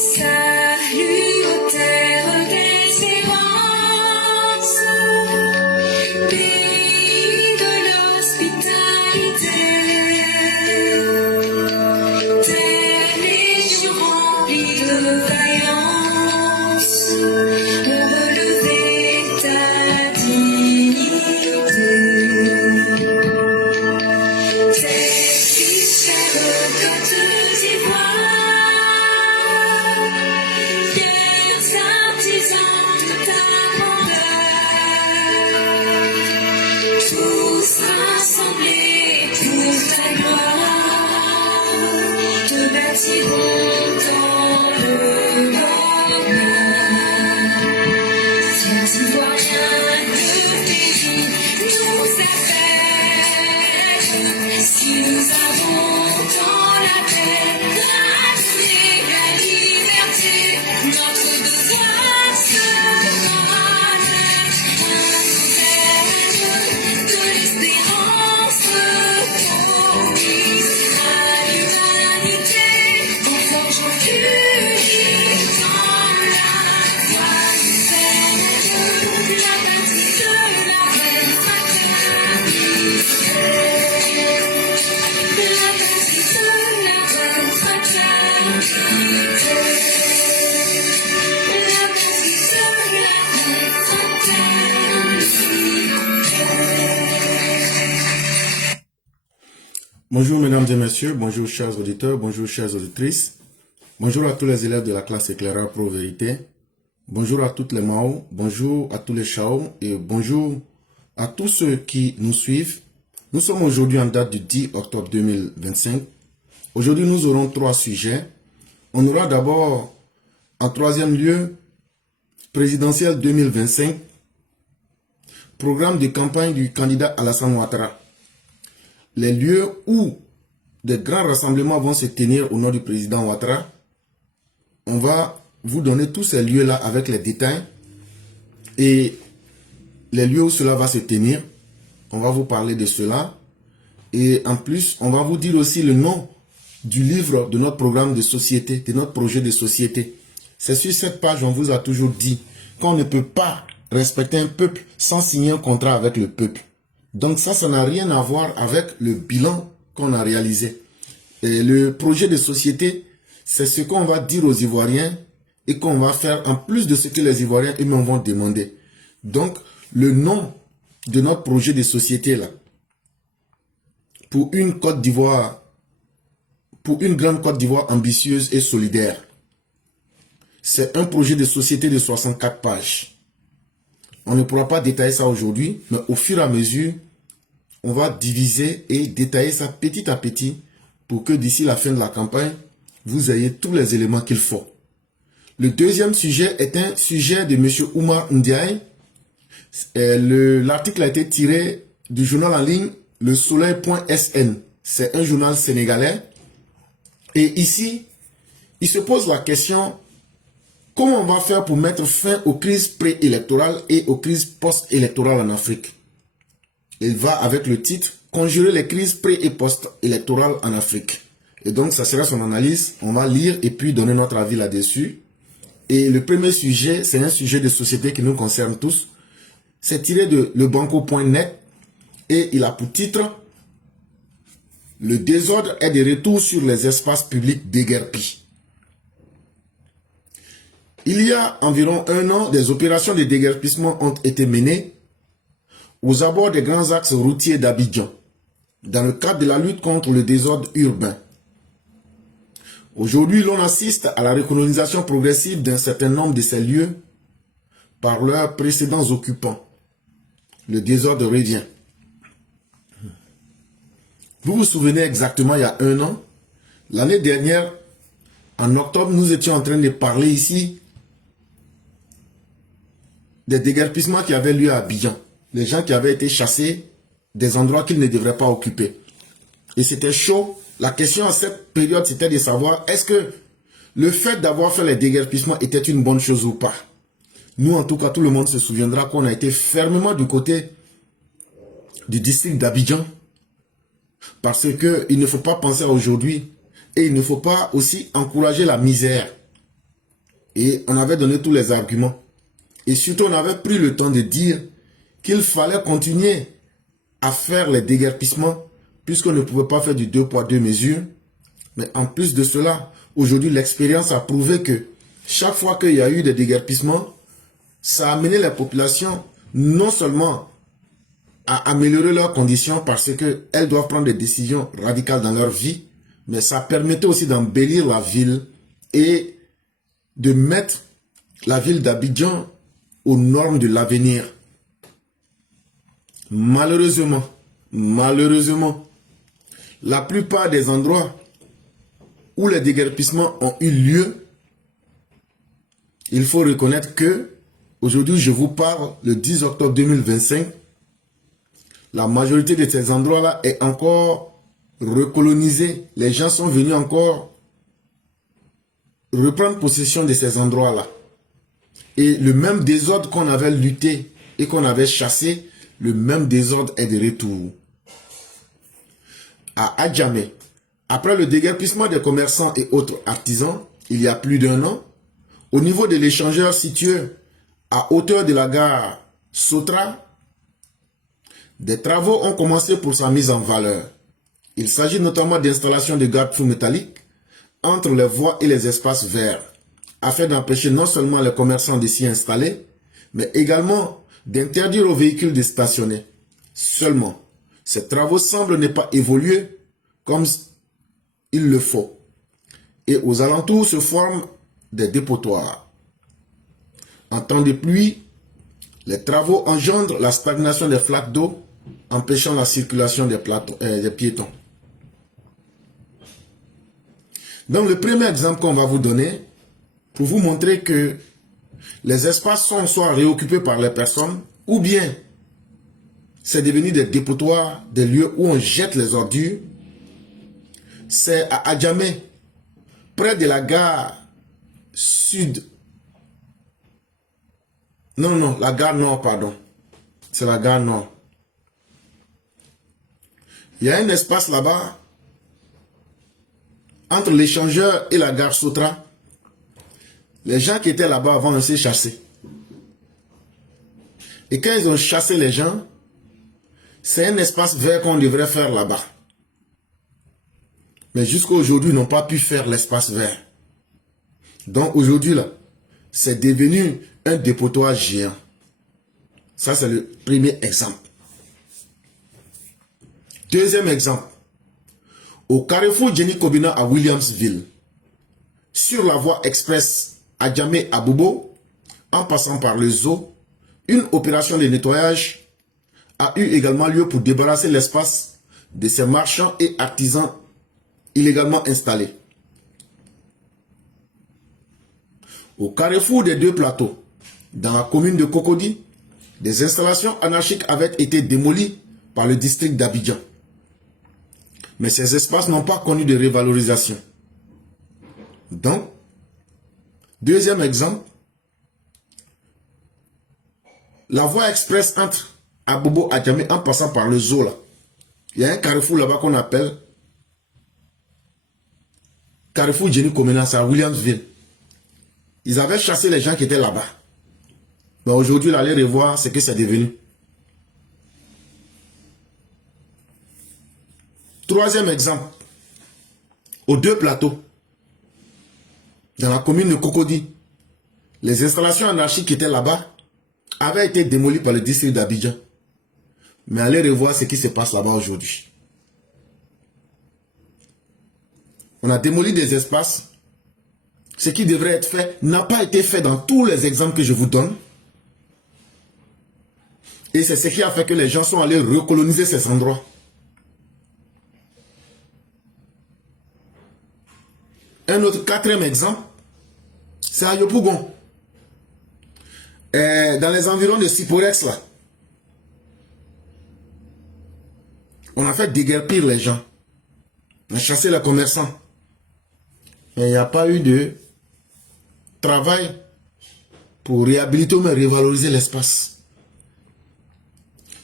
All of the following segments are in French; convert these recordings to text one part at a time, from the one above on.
Salut aux terres d'espérance, pays de l'hospitalité, terre légion remplie de vaillance, pour relever ta dignité. Terre si chère Côte d'Ivoire, fiers artisans de ta grandeur, tous rassemblés pour ta gloire, te bâtirons dans le bonheur. Fiers Ivoiriens, le pays nous appelle. Si nous avons dans la paix, la paix, la liberté, notre devoir sera d'être un modèle de l'espérance promise à l'humanité, en forgeant l'unique dans la voie nouvelle, la bâtie de la reine fraternité. La bâtie de la reine fraternité. La bâtie de la reine fraternité. Bonjour mesdames et messieurs, bonjour chers auditeurs, bonjour chères auditrices, bonjour à tous les élèves de la classe éclaireur Pro Vérité, bonjour à toutes les Mao, bonjour à tous les Chao et bonjour à tous ceux qui nous suivent. Nous sommes aujourd'hui en date du 10 octobre 2025. Aujourd'hui nous aurons 3 sujets. On aura d'abord en troisième lieu présidentiel 2025, programme de campagne du candidat Alassane Ouattara. Les lieux où des grands rassemblements vont se tenir au nom du président Ouattara. On va vous donner tous ces lieux-là avec les détails et les lieux où cela va se tenir. On va vous parler de cela. Et en plus, on va vous dire aussi le nom du livre de notre programme de société, de notre projet de société. C'est sur cette page, on vous a toujours dit qu'on ne peut pas respecter un peuple sans signer un contrat avec le peuple. Donc ça n'a rien à voir avec le bilan qu'on a réalisé. Et le projet de société, c'est ce qu'on va dire aux Ivoiriens et qu'on va faire en plus de ce que les Ivoiriens eux-mêmes vont demander. Donc, le nom de notre projet de société là, pour une Côte d'Ivoire, pour une grande Côte d'Ivoire ambitieuse et solidaire. C'est un projet de société de 64 pages. On ne pourra pas détailler ça aujourd'hui, mais au fur et à mesure, on va diviser et détailler ça petit à petit pour que d'ici la fin de la campagne, vous ayez tous les éléments qu'il faut. Le deuxième sujet est un sujet de M. Oumar Ndiaye. L'article a été tiré du journal en ligne Le Soleil.sn. C'est un journal sénégalais. Et ici, il se pose la question: comment on va faire pour mettre fin aux crises préélectorales et aux crises post-électorales en Afrique? Il va avec le titre « Conjurer les crises pré- et post-électorales en Afrique ». Et donc, ça sera son analyse. On va lire et puis donner notre avis là-dessus. Et le premier sujet, c'est un sujet de société qui nous concerne tous. C'est tiré de lebanco.net et il a pour titre « Le désordre est de retour sur les espaces publics déguerpis ». Il y a environ un an, des opérations de déguerpissement ont été menées aux abords des grands axes routiers d'Abidjan, dans le cadre de la lutte contre le désordre urbain. Aujourd'hui, l'on assiste à la recolonisation progressive d'un certain nombre de ces lieux par leurs précédents occupants. Le désordre revient. Vous vous souvenez exactement, il y a un an, l'année dernière, en octobre, nous étions en train de parler ici des déguerpissements qui avaient lieu à Abidjan. Les gens qui avaient été chassés des endroits qu'ils ne devraient pas occuper. Et c'était chaud. La question à cette période, c'était de savoir est-ce que le fait d'avoir fait les déguerpissements était une bonne chose ou pas. Nous, en tout cas, tout le monde se souviendra qu'on a été fermement du côté du district d'Abidjan Parce qu'il ne faut pas penser à aujourd'hui et il ne faut pas aussi encourager la misère. Et on avait donné tous les arguments. Et surtout, on avait pris le temps de dire qu'il fallait continuer à faire les déguerpissements puisqu'on ne pouvait pas faire du 2 poids 2 mesures. Mais en plus de cela, aujourd'hui, l'expérience a prouvé que chaque fois qu'il y a eu des déguerpissements, ça a amené la population non seulement à améliorer leurs conditions parce qu'elles doivent prendre des décisions radicales dans leur vie, mais ça permettait aussi d'embellir la ville et de mettre la ville d'Abidjan aux normes de l'avenir. Malheureusement, la plupart des endroits où les déguerpissements ont eu lieu, il faut reconnaître que aujourd'hui, je vous parle le 10 octobre 2025, la majorité de ces endroits-là est encore recolonisée. Les gens sont venus encore reprendre possession de ces endroits-là. Et le même désordre qu'on avait lutté et qu'on avait chassé, le même désordre est de retour. À Adjamé, après le déguerpissement des commerçants et autres artisans, il y a plus d'1 an, au niveau de l'échangeur situé à hauteur de la gare Sotra, des travaux ont commencé pour sa mise en valeur. Il s'agit notamment d'installation de garde-fous métalliques entre les voies et les espaces verts, afin d'empêcher non seulement les commerçants de s'y installer, mais également d'interdire aux véhicules de stationner. Seulement, ces travaux semblent ne pas évoluer comme il le faut. Et aux alentours se forment des dépotoirs. En temps de pluie, les travaux engendrent la stagnation des flaques d'eau, empêchant la circulation des piétons. Donc le premier exemple qu'on va vous donner, pour vous montrer que les espaces sont soit réoccupés par les personnes, ou bien c'est devenu des dépotoirs, des lieux où on jette les ordures. C'est à Adjamé, près de la gare sud. Non, la gare nord, pardon. C'est la gare nord. Il y a un espace là-bas, entre l'échangeur et la gare Sotra. Les gens qui étaient là-bas avant ont été chassés. Et quand ils ont chassé les gens, c'est un espace vert qu'on devrait faire là-bas. Mais jusqu'à aujourd'hui, ils n'ont pas pu faire l'espace vert. Donc aujourd'hui, là, c'est devenu un dépotoir géant. Ça, c'est le premier exemple. Deuxième exemple. Au carrefour Jenny Kobina à Williamsville, sur la voie express Adjamé à Bobo, en passant par le zoo, une opération de nettoyage a eu également lieu pour débarrasser l'espace de ces marchands et artisans illégalement installés. Au carrefour des deux plateaux, dans la commune de Cocody, des installations anarchiques avaient été démolies par le district d'Abidjan. Mais ces espaces n'ont pas connu de révalorisation. Donc, deuxième exemple, la voie express entre Abobo et Adjamé en passant par le zoo là. Il y a un carrefour là-bas qu'on appelle carrefour Jenny Komena à Williamsville. Ils avaient chassé les gens qui étaient là-bas. Mais aujourd'hui, là, allez revoir ce que c'est devenu. Troisième exemple, aux deux plateaux, dans la commune de Cocody, les installations anarchiques qui étaient là-bas avaient été démolies par le district d'Abidjan. Mais allez revoir ce qui se passe là-bas aujourd'hui. On a démoli des espaces. Ce qui devrait être fait n'a pas été fait dans tous les exemples que je vous donne. Et c'est ce qui a fait que les gens sont allés recoloniser ces endroits. Un autre quatrième exemple, c'est à Yopougon. Dans les environs de Siporex, là, on a fait déguerpir les gens. On a chassé les commerçants. Mais il n'y a pas eu de travail pour réhabiliter ou revaloriser l'espace.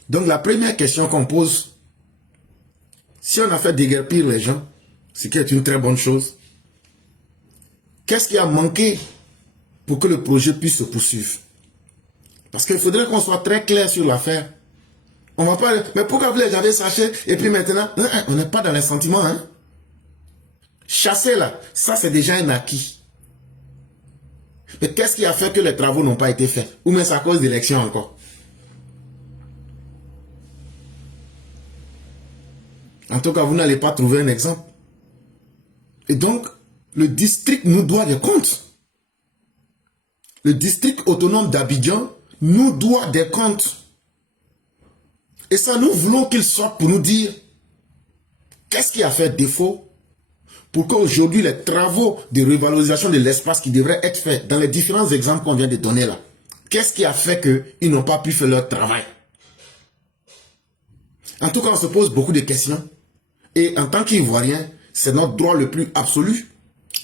Donc la première question qu'on pose, Si on a fait déguerpir les gens, ce qui est une très bonne chose, qu'est-ce qui a manqué pour que le projet puisse se poursuivre? Parce qu'il faudrait qu'on soit très clair sur l'affaire. On va pas... Mais pourquoi vous les avez sachés et puis maintenant, on n'est pas dans les sentiments, hein? Chasser là, ça c'est déjà un acquis. Mais qu'est-ce qui a fait que les travaux n'ont pas été faits? Ou même c'est à cause d'élections encore? En tout cas, vous n'allez pas trouver un exemple. Et donc, le district nous doit des comptes. Le district autonome d'Abidjan nous doit des comptes. Et ça, nous voulons qu'il sorte pour nous dire qu'est-ce qui a fait défaut pour qu'aujourd'hui les travaux de revalorisation de l'espace qui devraient être faits dans les différents exemples qu'on vient de donner là, qu'est-ce qui a fait qu'ils n'ont pas pu faire leur travail? En tout cas, on se pose beaucoup de questions. Et en tant qu'Ivoiriens, c'est notre droit le plus absolu.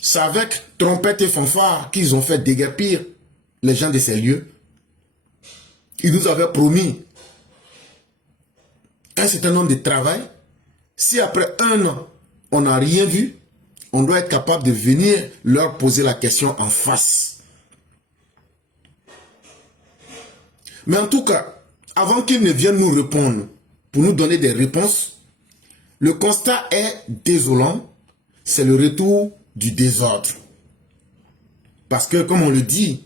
C'est avec trompette et fanfare qu'ils ont fait déguerpir les gens de ces lieux. Ils nous avaient promis un certain nombre de travail. Si après un an, on n'a rien vu, on doit être capable de venir leur poser la question en face. Mais en tout cas, avant qu'ils ne viennent nous répondre, pour nous donner des réponses, le constat est désolant, c'est le retour du désordre. Parce que, comme on le dit,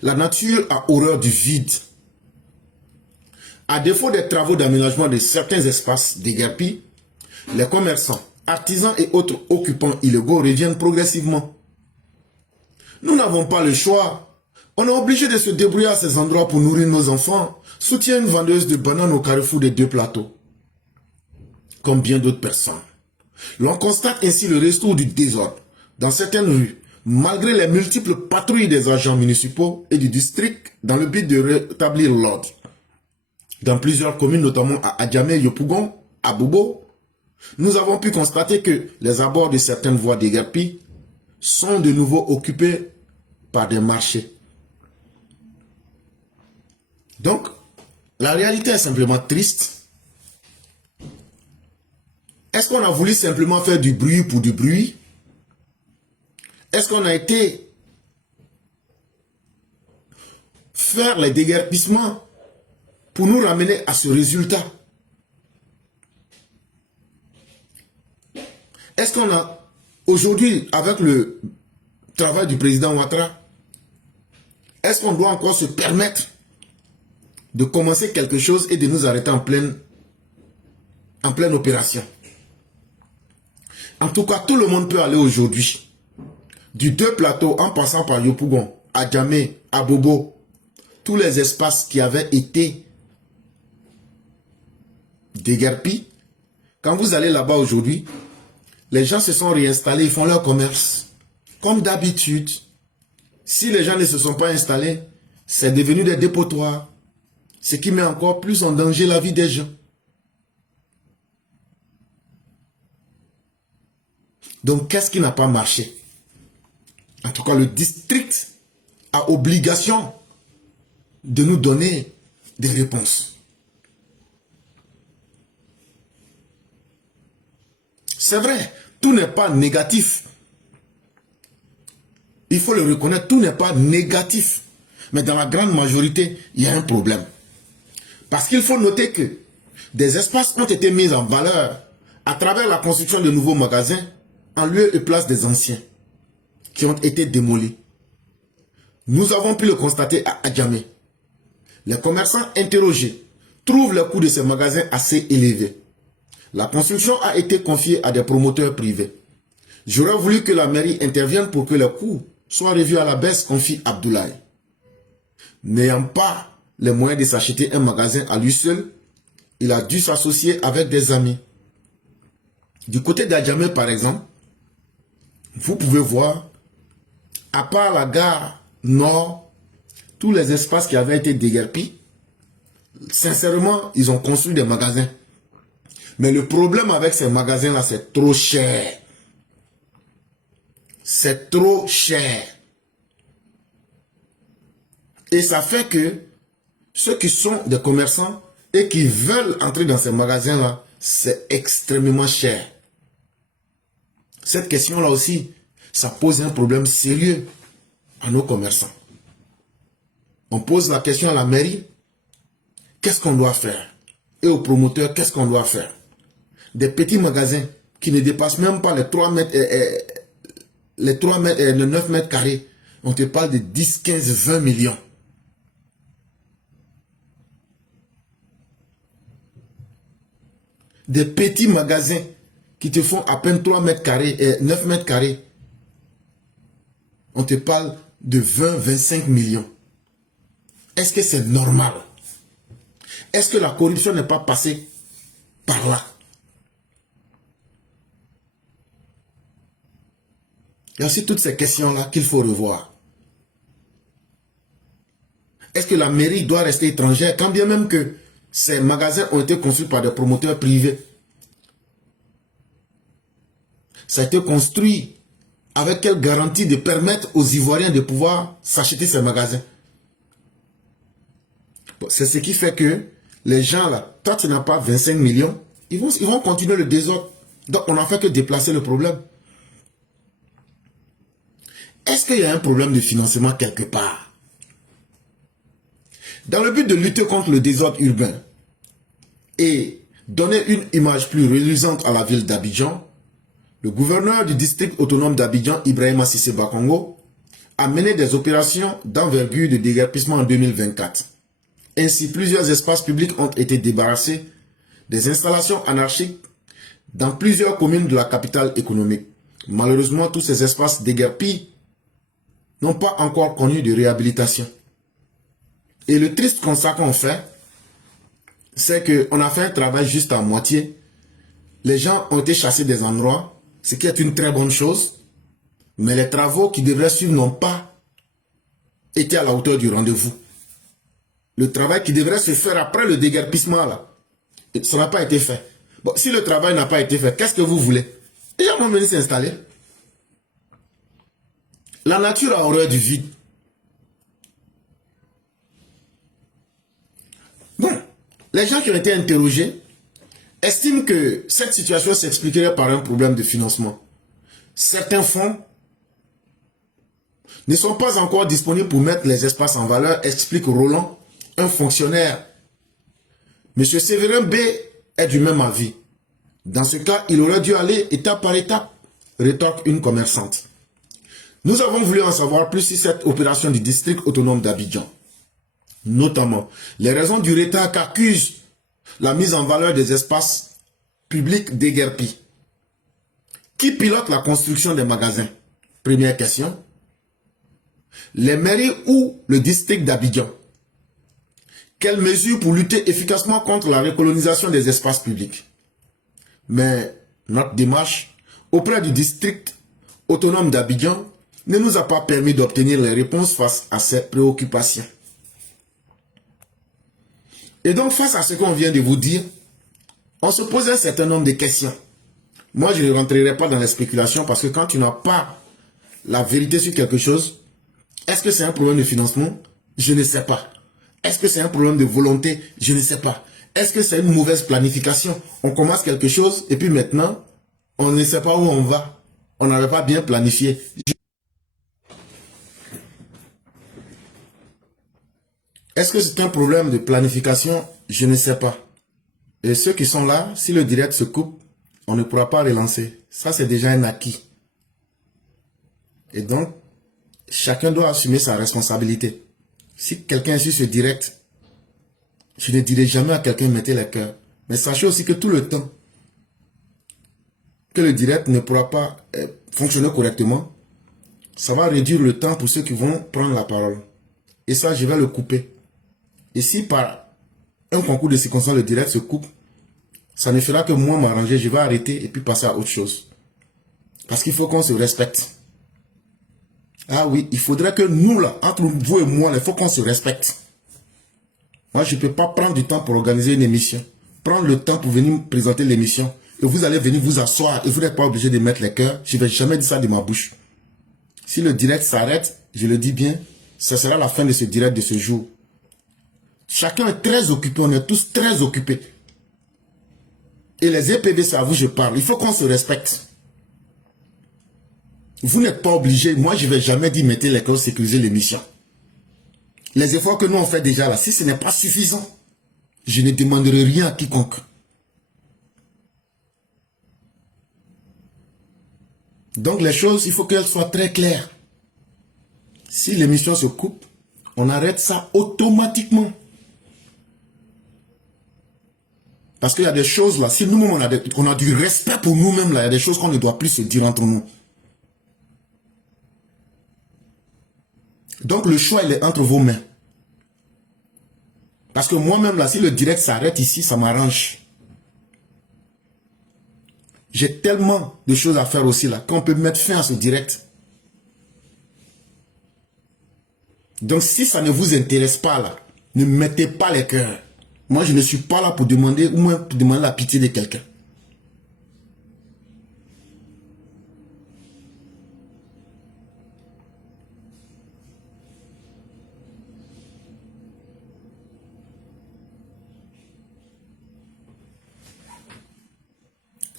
la nature a horreur du vide. À défaut des travaux d'aménagement de certains espaces déguerpis, les commerçants, artisans et autres occupants illégaux reviennent progressivement. Nous n'avons pas le choix. On est obligé de se débrouiller à ces endroits pour nourrir nos enfants, soutient une vendeuse de bananes au carrefour des deux plateaux. Comme bien d'autres personnes. L'on constate ainsi le retour du désordre dans certaines rues, malgré les multiples patrouilles des agents municipaux et du district dans le but de rétablir l'ordre. Dans plusieurs communes, notamment à Adjamé, Yopougon, à Bobo, nous avons pu constater que les abords de certaines voies déguerpies sont de nouveau occupés par des marchés. Donc, la réalité est simplement triste. Est-ce qu'on a voulu simplement faire du bruit pour du bruit? Est-ce qu'on a été faire les déguerpissements pour nous ramener à ce résultat? Est-ce qu'on a, aujourd'hui, avec le travail du président Ouattara, est-ce qu'on doit encore se permettre de commencer quelque chose et de nous arrêter en pleine opération? En tout cas, tout le monde peut aller aujourd'hui, du deux plateaux en passant par Yopougon, Adjamé, à Bobo, tous les espaces qui avaient été déguerpis. Quand vous allez là-bas aujourd'hui, les gens se sont réinstallés, ils font leur commerce. Comme d'habitude, si les gens ne se sont pas installés, c'est devenu des dépotoirs. Ce qui met encore plus en danger la vie des gens. Donc, qu'est-ce qui n'a pas marché? En tout cas, le district a obligation de nous donner des réponses. C'est vrai, tout n'est pas négatif. Il faut le reconnaître, tout n'est pas négatif. Mais dans la grande majorité, il y a un problème. Parce qu'il faut noter que des espaces ont été mis en valeur à travers la construction de nouveaux magasins en lieu et place des anciens qui ont été démolis. Nous avons pu le constater à Adjamé. Les commerçants interrogés trouvent le coût de ces magasins assez élevé. La construction a été confiée à des promoteurs privés. J'aurais voulu que la mairie intervienne pour que les coûts soient revus à la baisse, confie Abdoulaye. N'ayant pas les moyens de s'acheter un magasin à lui seul, il a dû s'associer avec des amis. Du côté d'Adjamé, par exemple, vous pouvez voir, à part la gare nord, tous les espaces qui avaient été déguerpis, sincèrement, ils ont construit des magasins. Mais le problème avec ces magasins-là, c'est trop cher. C'est trop cher. Et ça fait que ceux qui sont des commerçants et qui veulent entrer dans ces magasins-là, c'est extrêmement cher. Cette question-là aussi, ça pose un problème sérieux à nos commerçants. On pose la question à la mairie, qu'est-ce qu'on doit faire? Et aux promoteurs, qu'est-ce qu'on doit faire? Des petits magasins qui ne dépassent même pas les 3 mètres, les 9 mètres carrés. On te parle de 10, 15, 20 millions. Des petits magasins qui te font à peine 3 mètres carrés, 9 mètres carrés. On te parle de 20, 25 millions. Est-ce que c'est normal? Est-ce que la corruption n'est pas passée par là? Il y a aussi toutes ces questions-là qu'il faut revoir. Est-ce que la mairie doit rester étrangère quand bien même que ces magasins ont été construits par des promoteurs privés? Ça a été construit avec quelle garantie de permettre aux Ivoiriens de pouvoir s'acheter ces magasins? C'est ce qui fait que les gens là, toi tu n'as pas 25 millions, ils vont continuer le désordre. Donc on n'a fait que déplacer le problème. Est-ce qu'il y a un problème de financement quelque part? Dans le but de lutter contre le désordre urbain et donner une image plus reluisante à la ville d'Abidjan, le gouverneur du district autonome d'Abidjan, Ibrahima Cissé Bakongo, a mené des opérations d'envergure de déguerpissement en 2024. Ainsi, plusieurs espaces publics ont été débarrassés des installations anarchiques dans plusieurs communes de la capitale économique. Malheureusement, tous ces espaces déguerpis n'ont pas encore connu de réhabilitation. Et le triste constat qu'on fait, c'est qu'on a fait un travail juste à moitié. Les gens ont été chassés des endroits, ce qui est une très bonne chose, mais les travaux qui devraient suivre n'ont pas été à la hauteur du rendez-vous. Le travail qui devrait se faire après le déguerpissement, là, ça n'a pas été fait. Bon, si le travail n'a pas été fait, qu'est-ce que vous voulez? Les gens vont venir s'installer. La nature a horreur du vide. Bon, les gens qui ont été interrogés estiment que cette situation s'expliquerait par un problème de financement. Certains fonds ne sont pas encore disponibles pour mettre les espaces en valeur, explique Roland, un fonctionnaire. M. Séverin B est du même avis. Dans ce cas, il aurait dû aller étape par étape, rétorque une commerçante. Nous avons voulu en savoir plus sur cette opération du district autonome d'Abidjan. Notamment, les raisons du retard qu'accuse la mise en valeur des espaces publics déguerpis. Qui pilote la construction des magasins? Première question. Les mairies ou le district d'Abidjan? Quelles mesures pour lutter efficacement contre la recolonisation des espaces publics? Mais notre démarche auprès du district autonome d'Abidjan ne nous a pas permis d'obtenir les réponses face à ces préoccupations. Et donc, face à ce qu'on vient de vous dire, on se pose un certain nombre de questions. Moi, je ne rentrerai pas dans les spéculations parce que quand tu n'as pas la vérité sur quelque chose, est-ce que c'est un problème de financement? Je ne sais pas. Est-ce que c'est un problème de volonté? Je ne sais pas. Est-ce que c'est une mauvaise planification? On commence quelque chose et puis maintenant, on ne sait pas où on va. On n'avait pas bien planifié. Est-ce que c'est un problème de planification? Je ne sais pas. Et ceux qui sont là, si le direct se coupe, on ne pourra pas relancer. Ça, c'est déjà un acquis. Et donc, chacun doit assumer sa responsabilité. Si quelqu'un est sur ce direct, je ne dirai jamais à quelqu'un mettez les cœurs. Mais sachez aussi que tout le temps que le direct ne pourra pas fonctionner correctement, ça va réduire le temps pour ceux qui vont prendre la parole. Et ça, je vais le couper. Et si par un concours de circonstances, le direct se coupe, ça ne fera que moi m'arranger, je vais arrêter et puis passer à autre chose. Parce qu'il faut qu'on se respecte. Ah oui, il faudrait que nous là, entre vous et moi, il faut qu'on se respecte. Moi, je ne peux pas prendre du temps pour organiser une émission. Prendre le temps pour venir me présenter l'émission. Et vous allez venir vous asseoir et vous n'êtes pas obligé de mettre les cœurs. Je ne vais jamais dire ça de ma bouche. Si le direct s'arrête, je le dis bien, ce sera la fin de ce direct de ce jour. Chacun est très occupé, on est tous très occupés. Et les EPV, c'est à vous que je parle. Il faut qu'on se respecte. Vous n'êtes pas obligé. Moi, je ne vais jamais dire mettez les clauses sécuriser l'émission. Les efforts que nous on fait déjà là, si ce n'est pas suffisant, je ne demanderai rien à quiconque. Donc les choses, il faut qu'elles soient très claires. Si l'émission se coupe, on arrête ça automatiquement. Parce qu'il y a des choses là, si nous-mêmes on a du respect pour nous-mêmes là, il y a des choses qu'on ne doit plus se dire entre nous. Donc le choix, il est entre vos mains. Parce que moi-même là, si le direct s'arrête ici, ça m'arrange. J'ai tellement de choses à faire aussi là, qu'on peut mettre fin à ce direct. Donc si ça ne vous intéresse pas là, ne mettez pas les cœurs. Moi je ne suis pas là pour demander, ou même pour demander la pitié de quelqu'un.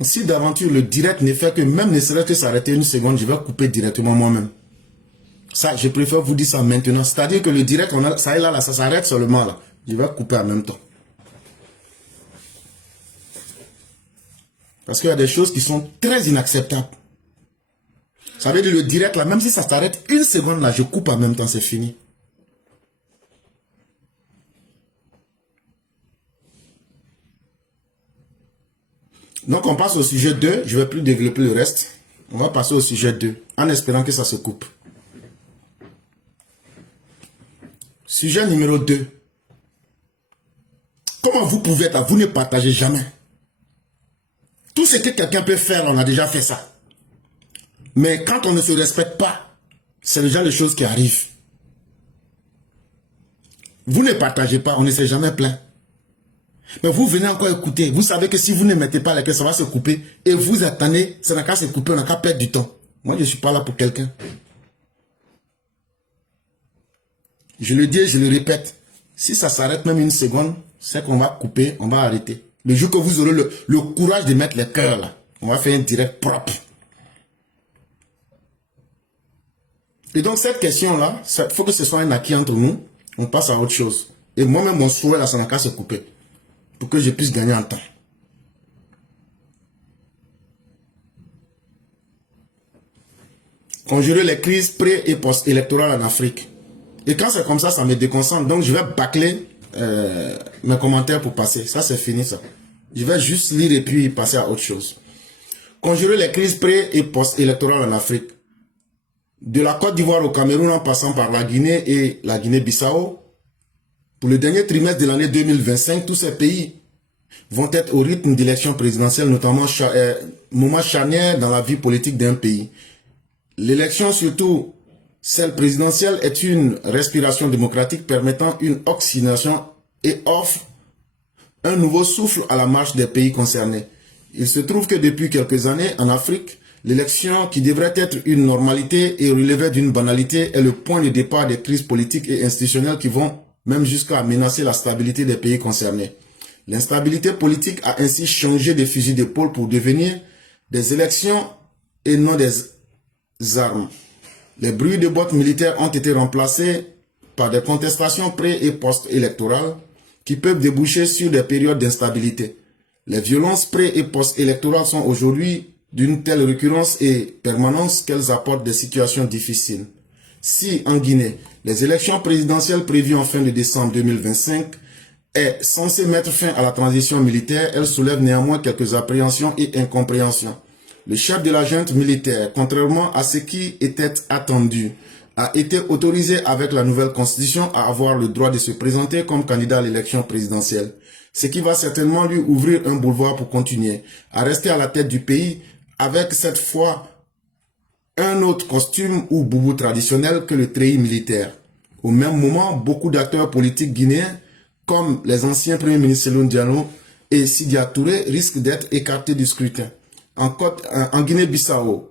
Si d'aventure le direct ne fait que, même ne serait que s'arrêter une seconde, je vais couper directement moi-même. Ça, je préfère vous dire ça maintenant. C'est-à-dire que le direct, ça est là, ça s'arrête seulement là. Je vais couper en même temps. Parce qu'il y a des choses qui sont très inacceptables. Ça veut dire le direct là, même si ça s'arrête une seconde là, je coupe en même temps, c'est fini. Donc on passe au sujet 2, je ne vais plus développer le reste. On va passer au sujet 2, en espérant que ça se coupe. Sujet numéro 2. Comment vous pouvez être là, vous ne partagez jamais. Tout ce que quelqu'un peut faire, on a déjà fait ça. Mais quand on ne se respecte pas, c'est déjà les choses qui arrivent. Vous ne partagez pas, on ne s'est jamais plaint. Mais vous venez encore écouter. Vous savez que si vous ne mettez pas les clés, ça va se couper. Et vous attendez, ça n'a qu'à se couper, on n'a qu'à perdre du temps. Moi, je ne suis pas là pour quelqu'un. Je le dis et je le répète. Si ça s'arrête même une seconde, c'est qu'on va couper, on va arrêter. Le jour que vous aurez le courage de mettre les cœurs là, on va faire un direct propre. Et donc cette question-là, il faut que ce soit un acquis entre nous. On passe à autre chose. Et moi-même, mon souhait là, ça n'a qu'à se couper. Pour que je puisse gagner en temps. Conjurer les crises pré- et post-électorales en Afrique. Et quand c'est comme ça, ça me déconcentre. Donc je vais bâcler mes commentaires pour passer. Ça, c'est fini ça. Je vais juste lire et puis passer à autre chose. Conjurer les crises pré- et post-électorales en Afrique. De la Côte d'Ivoire au Cameroun en passant par la Guinée et la Guinée-Bissau. Pour le dernier trimestre de l'année 2025, tous ces pays vont être au rythme d'élections présidentielles, notamment moment charnière dans la vie politique d'un pays. L'élection, surtout celle présidentielle, est une respiration démocratique permettant une oxygénation et offre un nouveau souffle à la marche des pays concernés. Il se trouve que depuis quelques années, en Afrique, l'élection qui devrait être une normalité et relevée d'une banalité est le point de départ des crises politiques et institutionnelles qui vont même jusqu'à menacer la stabilité des pays concernés. L'instabilité politique a ainsi changé de fusil d'épaule pour devenir des élections et non des armes. Les bruits de bottes militaires ont été remplacés par des contestations pré- et post-électorales qui peuvent déboucher sur des périodes d'instabilité. Les violences pré- et post-électorales sont aujourd'hui d'une telle récurrence et permanence qu'elles apportent des situations difficiles. Si, en Guinée, les élections présidentielles prévues en fin de décembre 2025 est censée mettre fin à la transition militaire, elles soulèvent néanmoins quelques appréhensions et incompréhensions. Le chef de la junte militaire, contrairement à ce qui était attendu, a été autorisé avec la nouvelle constitution à avoir le droit de se présenter comme candidat à l'élection présidentielle, ce qui va certainement lui ouvrir un boulevard pour continuer à rester à la tête du pays avec cette fois un autre costume ou boubou traditionnel que le treillis militaire. Au même moment, beaucoup d'acteurs politiques guinéens, comme les anciens premiers ministres Cellou Diallo et Sidia Touré, risquent d'être écartés du scrutin. En Guinée-Bissau,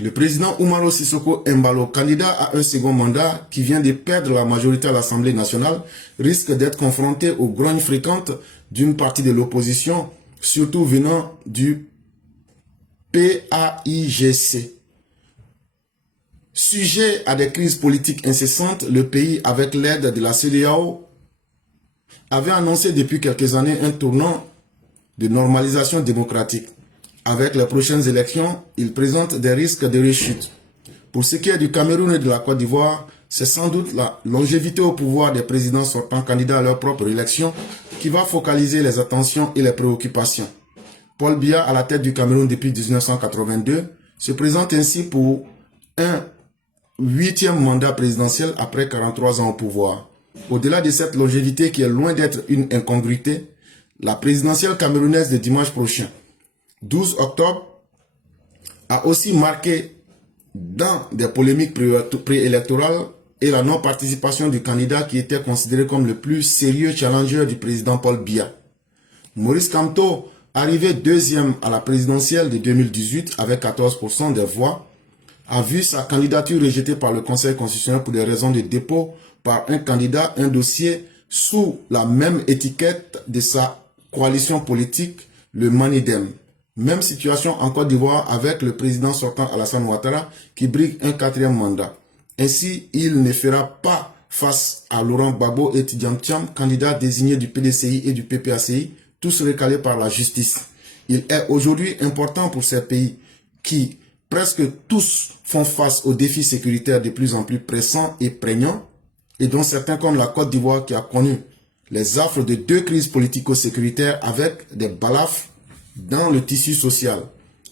Le président Umaro Sissoko Embalo, candidat à un second mandat qui vient de perdre la majorité à l'Assemblée nationale, risque d'être confronté aux grognes fréquentes d'une partie de l'opposition, surtout venant du PAIGC. Sujet à des crises politiques incessantes, le pays, avec l'aide de la CEDEAO, avait annoncé depuis quelques années un tournant de normalisation démocratique. Avec les prochaines élections, il présente des risques de rechute. Pour ce qui est du Cameroun et de la Côte d'Ivoire, c'est sans doute la longévité au pouvoir des présidents sortants candidats à leur propre élection qui va focaliser les attentions et les préoccupations. Paul Biya, à la tête du Cameroun depuis 1982, se présente ainsi pour un 8e mandat présidentiel après 43 ans au pouvoir. Au-delà de cette longévité qui est loin d'être une incongruité, la présidentielle camerounaise de dimanche prochain, 12 octobre, a aussi marqué dans des polémiques préélectorales et la non-participation du candidat qui était considéré comme le plus sérieux challenger du président Paul Biya. Maurice Kamto, arrivé deuxième à la présidentielle de 2018 avec 14% des voix, a vu sa candidature rejetée par le Conseil constitutionnel pour des raisons de dépôt par un candidat, un dossier sous la même étiquette de sa coalition politique, le Manidem. Même situation en Côte d'Ivoire avec le président sortant Alassane Ouattara qui brigue un 4e mandat. Ainsi, il ne fera pas face à Laurent Gbagbo et Tidjam Thiam, candidats désignés du PDCI et du PPACI, tous recalés par la justice. Il est aujourd'hui important pour ces pays qui, presque tous, font face aux défis sécuritaires de plus en plus pressants et prégnants, et dont certains comme la Côte d'Ivoire qui a connu les affres de 2 crises politico-sécuritaires avec des balafres dans le tissu social,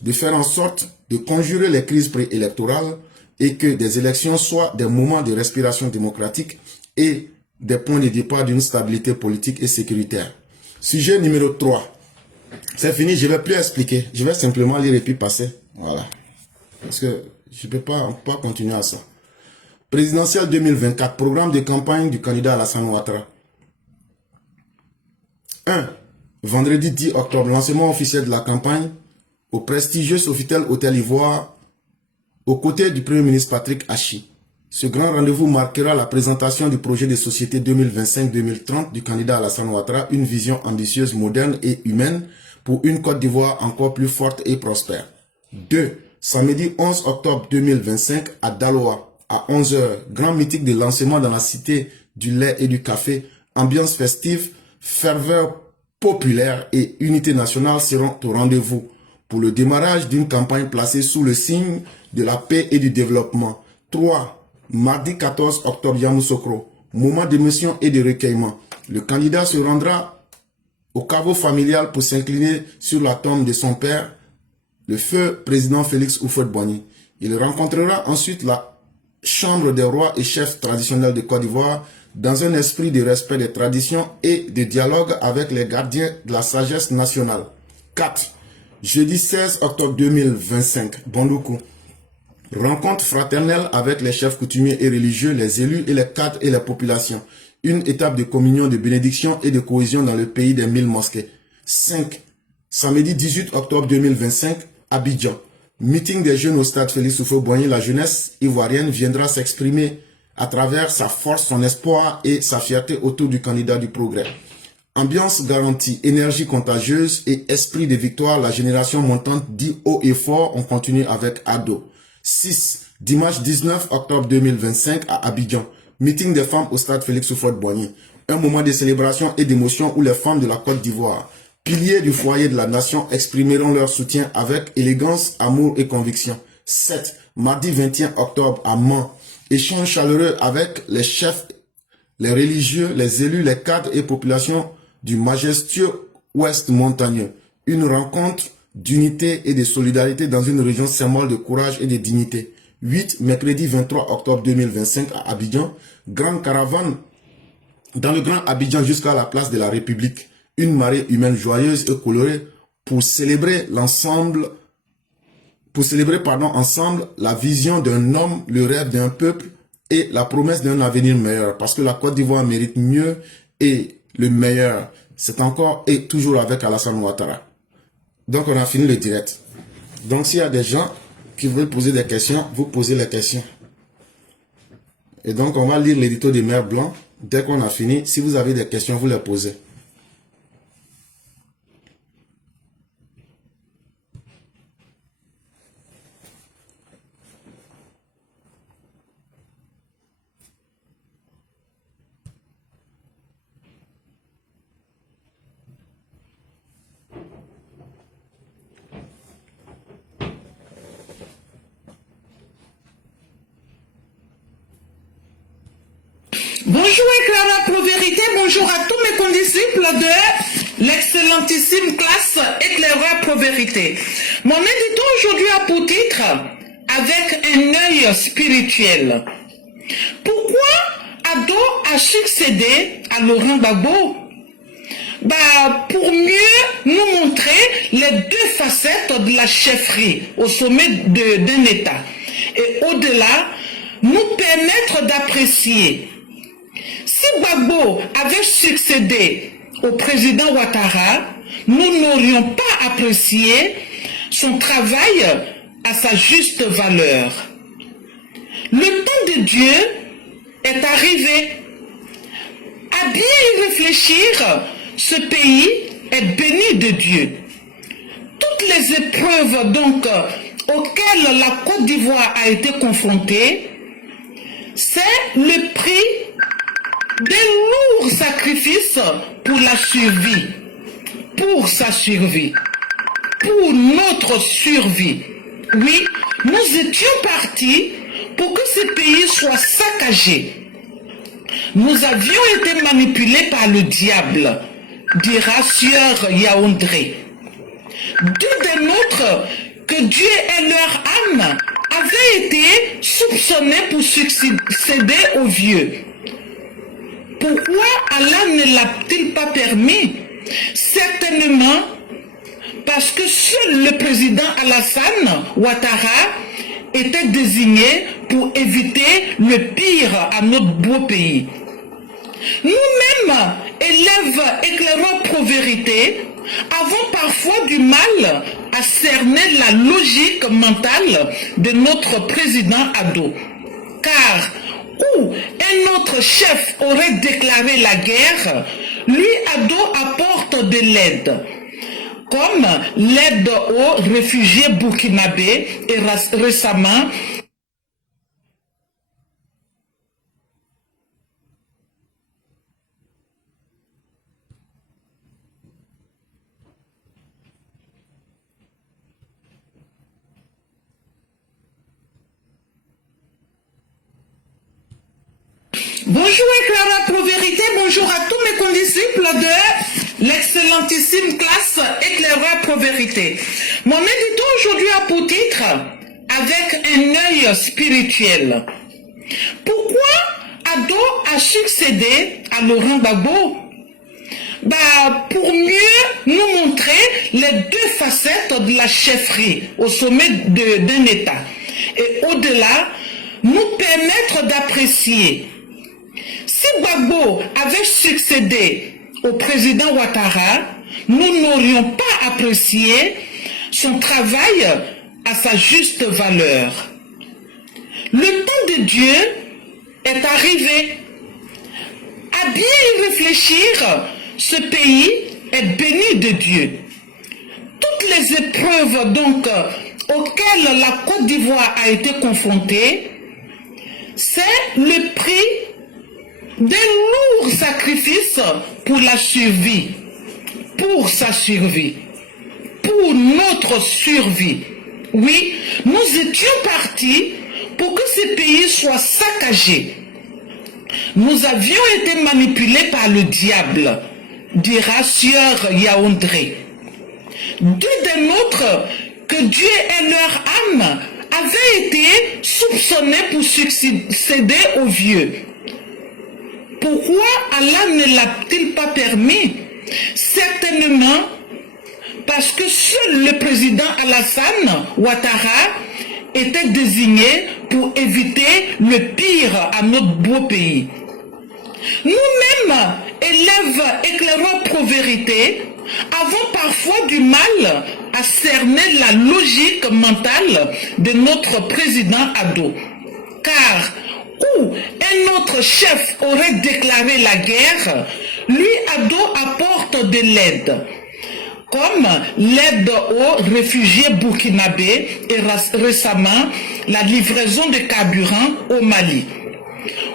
de faire en sorte de conjurer les crises préélectorales et que des élections soient des moments de respiration démocratique et des points de départ d'une stabilité politique et sécuritaire. Sujet numéro 3. C'est fini, je ne vais plus expliquer. Je vais simplement lire et puis passer. Voilà. Parce que je ne peux pas continuer à ça. Présidentielle 2024, programme de campagne du candidat Alassane Ouattara. 1. Vendredi 10 octobre, lancement officiel de la campagne au prestigieux Sofitel Hôtel Ivoire, aux côtés du Premier ministre Patrick Hachi. Ce grand rendez-vous marquera la présentation du projet de société 2025-2030 du candidat Alassane Ouattara, une vision ambitieuse, moderne et humaine pour une Côte d'Ivoire encore plus forte et prospère. 2. Samedi 11 octobre 2025 à Daloa, à 11 h, grand meeting de lancement dans la cité du lait et du café, ambiance festive, ferveur populaire et unité nationale seront au rendez-vous pour le démarrage d'une campagne placée sous le signe de la paix et du développement. 3. Mardi 14 octobre, Yamoussoukro, moment d'émotion et de recueillement. Le candidat se rendra au caveau familial pour s'incliner sur la tombe de son père, le feu président Félix Houphouët-Boigny. Il rencontrera ensuite la Chambre des rois et chefs traditionnels de Côte d'Ivoire dans un esprit de respect des traditions et de dialogue avec les gardiens de la sagesse nationale. 4. Jeudi 16 octobre 2025, Bandoukou. Rencontre fraternelle avec les chefs coutumiers et religieux, les élus et les cadres et les populations. Une étape de communion, de bénédiction et de cohésion dans le pays des 1000 mosquées. 5. Samedi 18 octobre 2025, Abidjan. Meeting des jeunes au stade Félix Houphouët-Boigny. La jeunesse ivoirienne viendra s'exprimer à travers sa force, son espoir et sa fierté autour du candidat du progrès. Ambiance garantie, énergie contagieuse et esprit de victoire. La génération montante dit haut et fort. On continue avec Ado. 6. Dimanche 19 octobre 2025 à Abidjan. Meeting des femmes au stade Félix Houphouët-Boigny. Un moment de célébration et d'émotion où les femmes de la Côte d'Ivoire, piliers du foyer de la nation, exprimeront leur soutien avec élégance, amour et conviction. 7. Mardi 21 octobre à Mans. Échange chaleureux avec les chefs, les religieux, les élus, les cadres et populations du majestueux ouest montagneux. Une rencontre d'unité et de solidarité dans une région symbole de courage et de dignité. 8. Mercredi 23 octobre 2025 à Abidjan. Grande caravane dans le Grand Abidjan jusqu'à la place de la République. Une marée humaine joyeuse et colorée pour célébrer ensemble la vision d'un homme, le rêve d'un peuple et la promesse d'un avenir meilleur. Parce que la Côte d'Ivoire mérite mieux et le meilleur. C'est encore et toujours avec Alassane Ouattara. Donc on a fini le direct. Donc s'il y a des gens qui veulent poser des questions, vous posez les questions. Et donc, on va lire l'édito de Mère Blanc. Dès qu'on a fini, si vous avez des questions, vous les posez. Bonjour Clara Pro-Vérité, bonjour à tous mes condisciples de l'excellentissime classe Éclaireur Pro-Vérité. Mon édito aujourd'hui a pour titre « Avec un œil spirituel ». Pourquoi Ado a succédé à Laurent Gbagbo? Pour mieux nous montrer les deux facettes de la chefferie au sommet d'un État et au-delà, nous permettre d'apprécier. Si Gbagbo avait succédé au président Ouattara, nous n'aurions pas apprécié son travail à sa juste valeur. Le temps de Dieu est arrivé. À bien y réfléchir, ce pays est béni de Dieu. Toutes les épreuves donc auxquelles la Côte d'Ivoire a été confrontée, c'est le prix des lourds sacrifices pour la survie, pour sa survie, pour notre survie. Oui, nous étions partis pour que ce pays soit saccagé. Nous avions été manipulés par le diable, dira Sieur Yaoundé. Deux des nôtres, que Dieu et leur âme, avaient été soupçonnés pour succéder aux vieux. Pourquoi Allah ne l'a-t-il pas permis? Certainement parce que seul le président Alassane Ouattara était désigné pour éviter le pire à notre beau pays. Nous-mêmes, élèves éclaireurs Pro-Vérité, avons parfois du mal à cerner la logique mentale de notre président Ado. Car où un autre chef aurait déclaré la guerre, lui Ado apporte de l'aide, comme l'aide aux réfugiés burkinabés et récemment Bonjour Clara Pro-Vérité, bonjour à tous mes condisciples de l'excellentissime classe Éclaireur Pro-Vérité. Mon édito aujourd'hui a pour titre « Avec un œil spirituel ». Pourquoi Ado a succédé à Laurent Gbagbo? Pour mieux nous montrer les deux facettes de la chefferie au sommet d'un État et au-delà, nous permettre d'apprécier. Si Gbagbo avait succédé au président Ouattara, nous n'aurions pas apprécié son travail à sa juste valeur. Le temps de Dieu est arrivé. À bien y réfléchir, ce pays est béni de Dieu. Toutes les épreuves donc auxquelles la Côte d'Ivoire a été confrontée, c'est le prix des lourds sacrifices pour la survie, pour sa survie, pour notre survie. Oui, nous étions partis pour que ce pays soit saccagé. Nous avions été manipulés par le diable, dira Sieur Yaoundé. Deux des nôtres, que Dieu et leur âme, avaient été soupçonnés pour succéder aux vieux. Pourquoi Allah ne l'a-t-il pas permis? Certainement parce que seul le président Alassane Ouattara était désigné pour éviter le pire à notre beau pays. Nous-mêmes, élèves éclaireurs Pro-Vérité, avons parfois du mal à cerner la logique mentale de notre président Ado. Car où un autre chef aurait déclaré la guerre, lui Ado apporte de l'aide. Comme l'aide aux réfugiés burkinabés et récemment la livraison de carburant au Mali.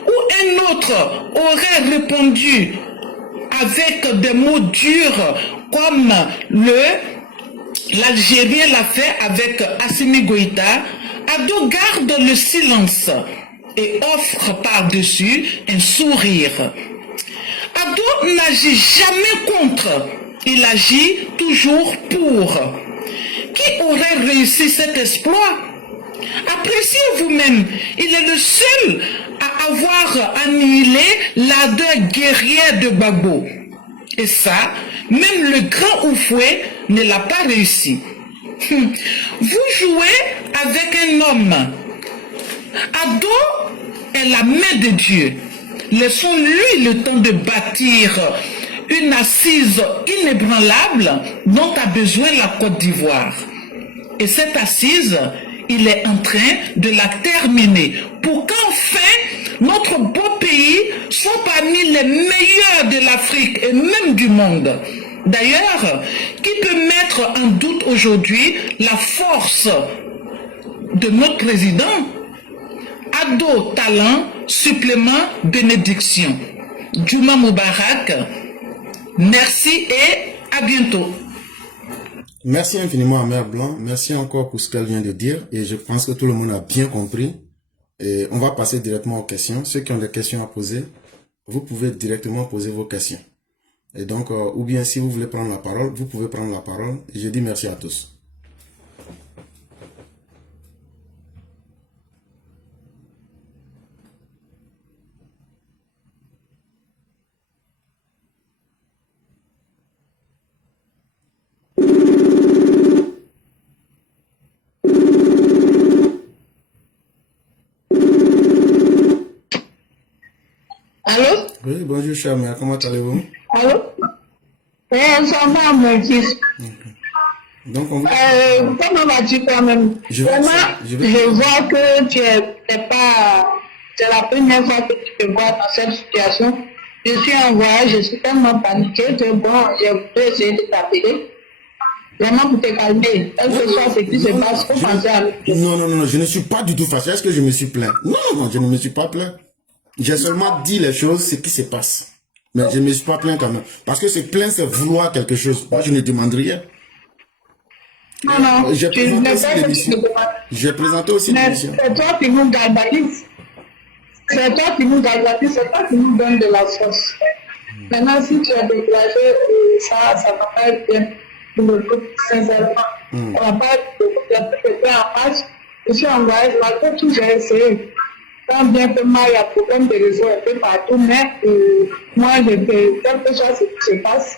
Ou un autre aurait répondu avec des mots durs comme l'Algérien l'a fait avec Assimi Goïta. Ado garde le silence et offre par-dessus un sourire. Ado n'agit jamais contre, il agit toujours pour. Qui aurait réussi cet exploit? Appréciez vous-même, il est le seul à avoir annihilé l'ardeur guerrière de Gbagbo. Et ça, même le grand Oufoué ne l'a pas réussi. Vous jouez avec un homme. Ado est la main de Dieu. Laissons-lui le temps de bâtir une assise inébranlable dont a besoin la Côte d'Ivoire. Et cette assise, il est en train de la terminer pour qu'enfin notre beau pays soit parmi les meilleurs de l'Afrique et même du monde. D'ailleurs, qui peut mettre en doute aujourd'hui la force de notre président? Ado, talent, supplément, bénédiction. Juma Moubarak, merci et à bientôt. Merci infiniment à Mère Blanc. Merci encore pour ce qu'elle vient de dire. Et je pense que tout le monde a bien compris. Et on va passer directement aux questions. Ceux qui ont des questions à poser, vous pouvez directement poser vos questions. Et donc, ou bien si vous voulez prendre la parole, vous pouvez prendre la parole. Et je dis merci à tous. Allô? Oui, bonjour cher mère, comment allez-vous? Allô? Ça va, mon fils. Donc, on vous... Comment vas-tu quand même? Vraiment, je vois que tu n'es pas... C'est la première fois que tu te vois dans cette situation. Je suis en voyage, je suis tellement paniquée que bon, j'ai voulu essayer de t'appeler. Vraiment pour te calmer. Quel que soit ce qui se passe, faut penser à nous. Non, je ne suis pas du tout fâché. Est-ce que je me suis plaint? Non, je ne me suis pas plaint. J'ai seulement dit les choses, ce qui se passe. Mais je ne me suis pas plaint quand même. Parce que se plaindre, c'est vouloir quelque chose. Moi, je ne demande rien. Non, J'ai tu présenté n'es aussi pas l'émission. J'ai présenté aussi l'émission. c'est toi qui nous galvanise. C'est toi qui nous galvanise, c'est toi qui nous donne de la force. Maintenant, si tu as découragé, ça ne va pas être bien pour le groupe, sincèrement. On va pas être en marche. Je suis en voyage, malgré tout, j'ai essayé. Tant bien que moi, il y a problème de réseau un peu partout, mais moi, quelque chose qui se passe,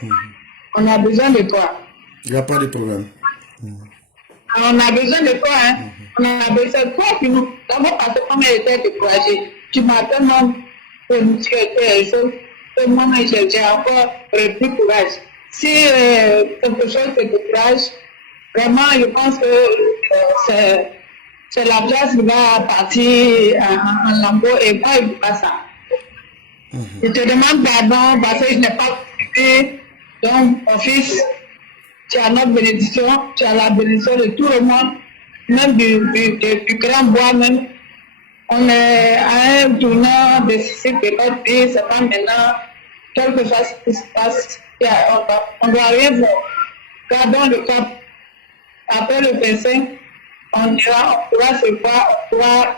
on a besoin de toi. Il n'y a pas de problème. On a besoin de toi, hein. On a besoin de toi qui nous... D'abord parce que comme elle était découragée, tu m'as tellement tu étais que moi-même, j'ai encore repris courage. Si quelque chose te décourage, vraiment, je pense que c'est la place qui va partir en lambeau et pas il pas ça. Je te demande pardon parce que je n'ai pas compris. Donc, mon fils, tu as notre bénédiction, tu as la bénédiction de tout le monde, même du grand bois même. On est à un tournant décisif de notre vie, c'est pas maintenant, quel que soit ce qui se passe, on ne doit rien voir. Gardons le cap. Après le 25, on pourra se voir, on pourra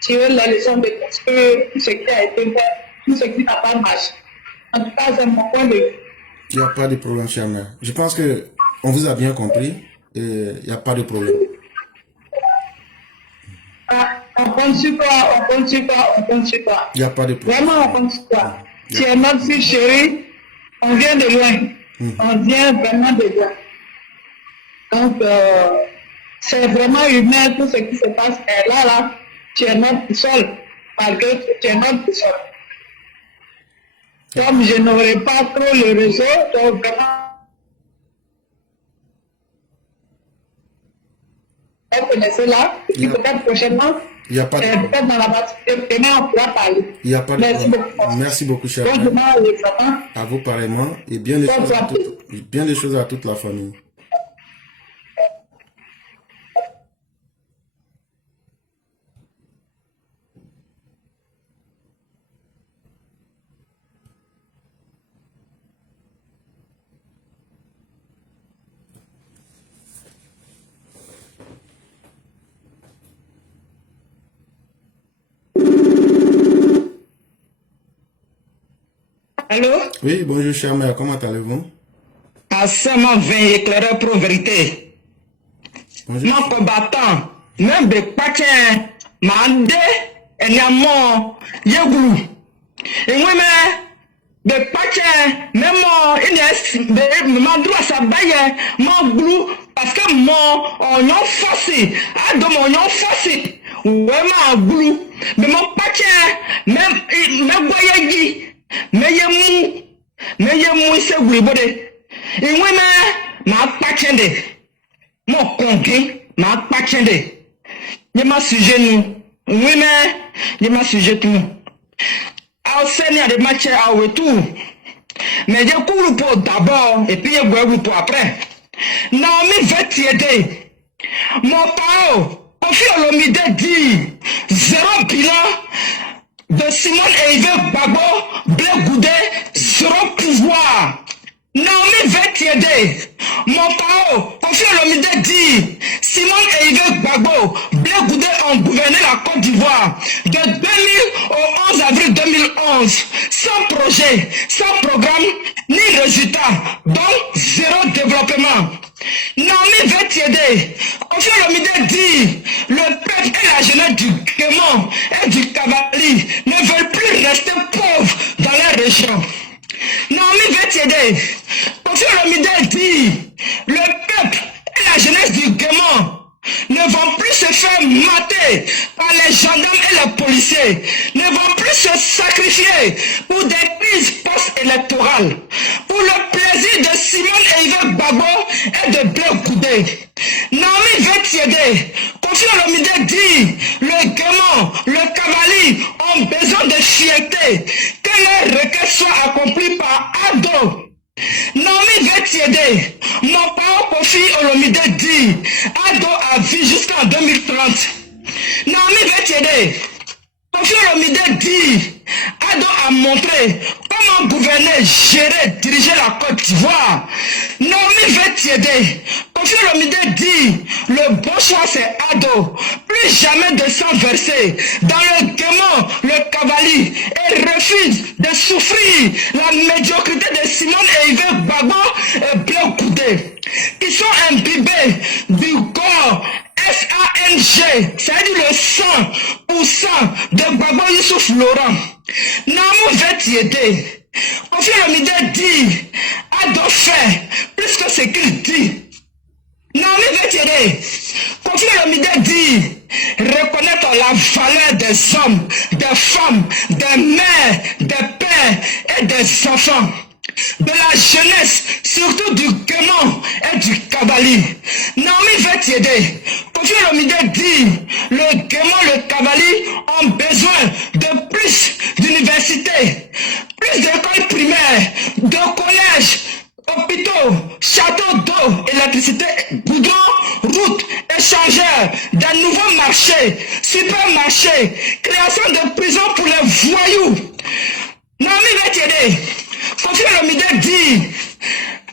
tirer la leçon de tout ce qui a été fait, tout ce qui n'a pas marché. En tout cas, c'est mon point de vue. Il n'y a pas de problème, cher mère. Je pense que on vous a bien compris et il n'y a pas de problème. On compte sur toi, on compte sur toi, on compte sur toi. Il n'y a pas de problème. Vraiment, on compte sur toi. Tu es notre fille chérie, on vient de loin. On vient vraiment de loin. Donc, c'est vraiment humain tout ce qui se passe. Et là, tu es notre seul, malgré que tu es notre seul. Comme je n'aurais pas trop le réseau, donc vraiment, Elle connaissait là. Et puis peut-être prochainement, Il n'y a pas de peut-être dans la partie demain, on pourra parler. Il n'y a pas de Merci problème. beaucoup. Merci beaucoup, cher Donc, frère. demain, l'examen. À vous pareillement. Et bien des choses à toute la famille. Allô? Oui, bonjour, cher mère. Comment allez-vous? Asama 20 éclaireur pro vérité. Bonjour. Mon combattant, même de patien, mande, et nyamo, yegulu. Et moi, de patien, même mon, mandroit sa baye, mon glou, parce que mon, on forcé, ado mon forcé, ouais, ma glou, mais mon patien, même voyage, mais yemu, c'est glou, et moi, ma patien de. Mon conquin, ma patchende. Y'a ma sujet nous. Oui, mais y'a ma sujet tout. Au Seigneur de matchs à retour. Mais j'ai couru pour d'abord et puis j'ai pour après. Naomi va t'aider. Mon père, Kofi Olomide dit zéro bilan de Simone et Yves Babo, Blé Goudé, zéro pouvoir. Naomi va t'aider. Mon père, Kofi Olomide dit Simone et Yves Gbagbo, Blé Goudé ont gouverné la Côte d'Ivoire de 2000 au 11 avril 2011, sans projet, sans programme, ni résultat, donc zéro développement. Naomi va t'aider. Kofi Olomide dit le peuple et la jeunesse du Guémon et du Cavali ne veulent plus rester pauvres dans les régions. Naomi va t'aider. Kofi Olomide dit le peuple et la jeunesse du Guémon ne vont plus se faire mater par les gendarmes et les policiers, ne vont plus se sacrifier pour des crises post-électorales, pour le plaisir de Simone et Yves Babo et de Blé Goudé. Naomi va t'aider. Kofi Olomide dit le Guémon, le Cavali ont besoin de fierté, que leur requête soit accomplie par Ado. Naomi va t'aider. Mon père Kofi Olomide dit Ado a vie jusqu'en 2030. Naomi va t'aider. Kofi Olomide dit Ado a montré comment gouverner, gérer, diriger la Côte d'Ivoire. Naomi va t'aider. Kofi Olomide dit le bon choix c'est Ado. Plus jamais de sang versé dans le Guémon, le Cavali, et refuse de souffrir la médiocrité de Simone et Yves Gbagbo et Blé Goudé. Ils sont imbibés du corps SANG, c'est-à-dire le 100% de Gbagbo Youssouf Laurent. Naomi va t'aider. Kofi Olomide dit Ado fait plus que ce qu'il dit. Naomi va t'aider. Kofi Olomide dit reconnaître la valeur des hommes, des femmes, des mères, des pères et des enfants, de la jeunesse, surtout du Guémon et du Cavali. Naomi va t'aider. Kofi Olomide dit le Guémon, le Cavali ont besoin de plus d'universités, plus d'écoles primaires, de collèges, hôpitaux, châteaux d'eau, électricité, goudron, routes, échangeurs, des nouveaux marchés, supermarchés, création de prisons pour les voyous. Naomi va t'aider. Kofi Olomide dit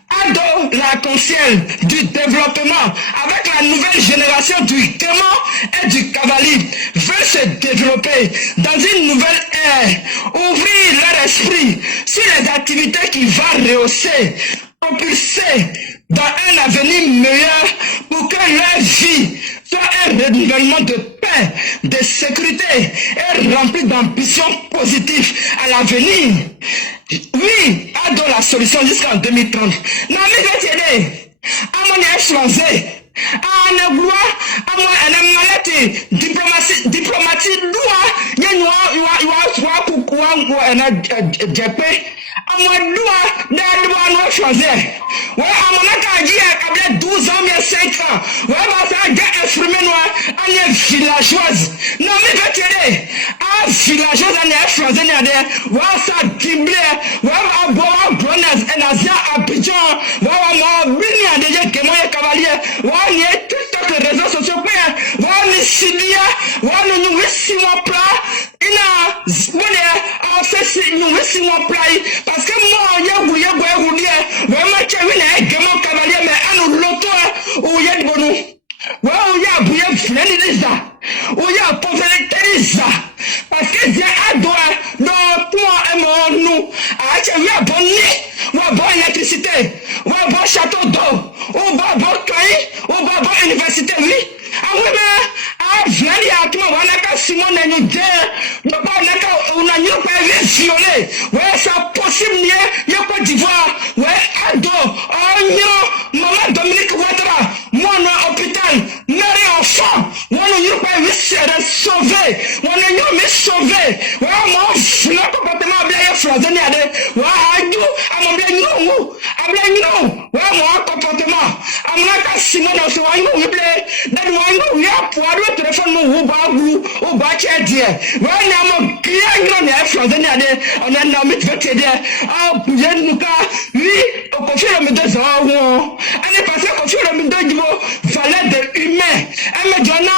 Ado, l'arc-en-ciel du développement, avec la nouvelle génération du Guémon et du Cavali, veut se développer dans une nouvelle ère, ouvrir leur esprit sur les activités qui vont rehausser, propulser dans un avenir meilleur pour que leur vie soit un renouvellement de paix, de sécurité et rempli d'ambitions positives à l'avenir. Oui, Ado la solution jusqu'en 2030. Naomi va t'aider. À mon influencé. À un gloire, à moi, un malade, diplomatie, doua, à moi, doua, choisir. Ouais, à mon acadie, à 12 ans, mais 5 ans. Ouais, bah, ça, j'ai exprimé, villageoise. Non, mais va tirer. Ah, villageoise, on est français, on est, voilà, ça, timbré, voilà, boire, bonnes, et Nazia, Abidjan, voilà, mon, bien, déjà, que moi, cavalier, voilà, il y a toutes les réseaux sociaux, voilà, les Syria, voilà, nous, oui, si mon plat, il a, voilà, fait, si, nous, oui, si mon plat, parce que moi, il y a, vraiment, tu as vu, les gamins cavaliers, mais à nous, l'auto, ou il y a de bonheur. Ouais, il y a bouillé finalisé ça. Il y a pauvreté ça. Parce que j'ai adoré dans toi et mon nous. Ah, tu as abonné. Ou bon électricité. Ou bon château d'eau. Ou bon cahier. Ou bon université, oui. Ah oui, mais, ah, viens, à toi, on a qu'à Simon et nous dire, on a eu pas violé. Ouais, c'est possible, il y a Côte d'Ivoire. Ouais, ado, oh non, maman Dominique Ouattara, moi, on a hôpital, mère et enfant, on a eu pas sauvé, on a eu sauvé. Ouais, moi, le comportement bien français, ouais, ado, à mon bien, non, à bien, non, ouais, mon comportement, à mon cas, Simon, on se voit, il plaît, we are poor telephone no wo ba che die we na mo kia ngro na from the ade ona na me tete de ah buye nuka wi o ko fira me de zo ho ani pa se ko fira me de jibo valeur de humain e me jona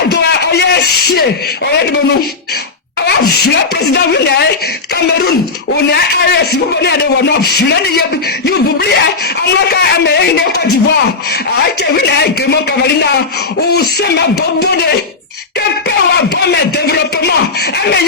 ado oye sie oye de bonu le président venu Cameroun, on est à si vous venez à devoir non, je l'ai dit, you oubliez, Amlaka Amérique Côte d'Ivoire, à Kevin et mon Cavalina, ou c'est ma bobode. Que peut avoir bon développement? Mais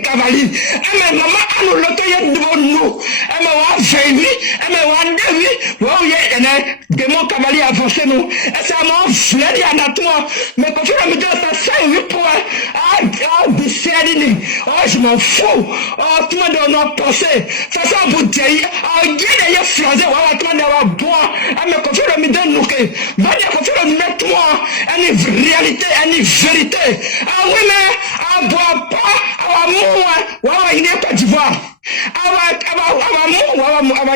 cavalier. Mais maman, à nous l'autorité devant nous. Mais on fait oui, mais on dit oui. Oui, il y a des mots cavaliers avancés nous. Et ça m'a flirté à toi. Mais quand tu vas me dire ça, c'est oui pour oh, je m'en fous. Oh, tout le monde a pensé. Ça, ça vous dit. Oh, il y a des français, voilà, tout le monde a boire. Mais quand tu vas me dire nous que, va dire quand tu vas me mettre moi, une réalité, une vérité. Ah oui, mais, à boire pas, à moi, il n'est pas d'Ivoire.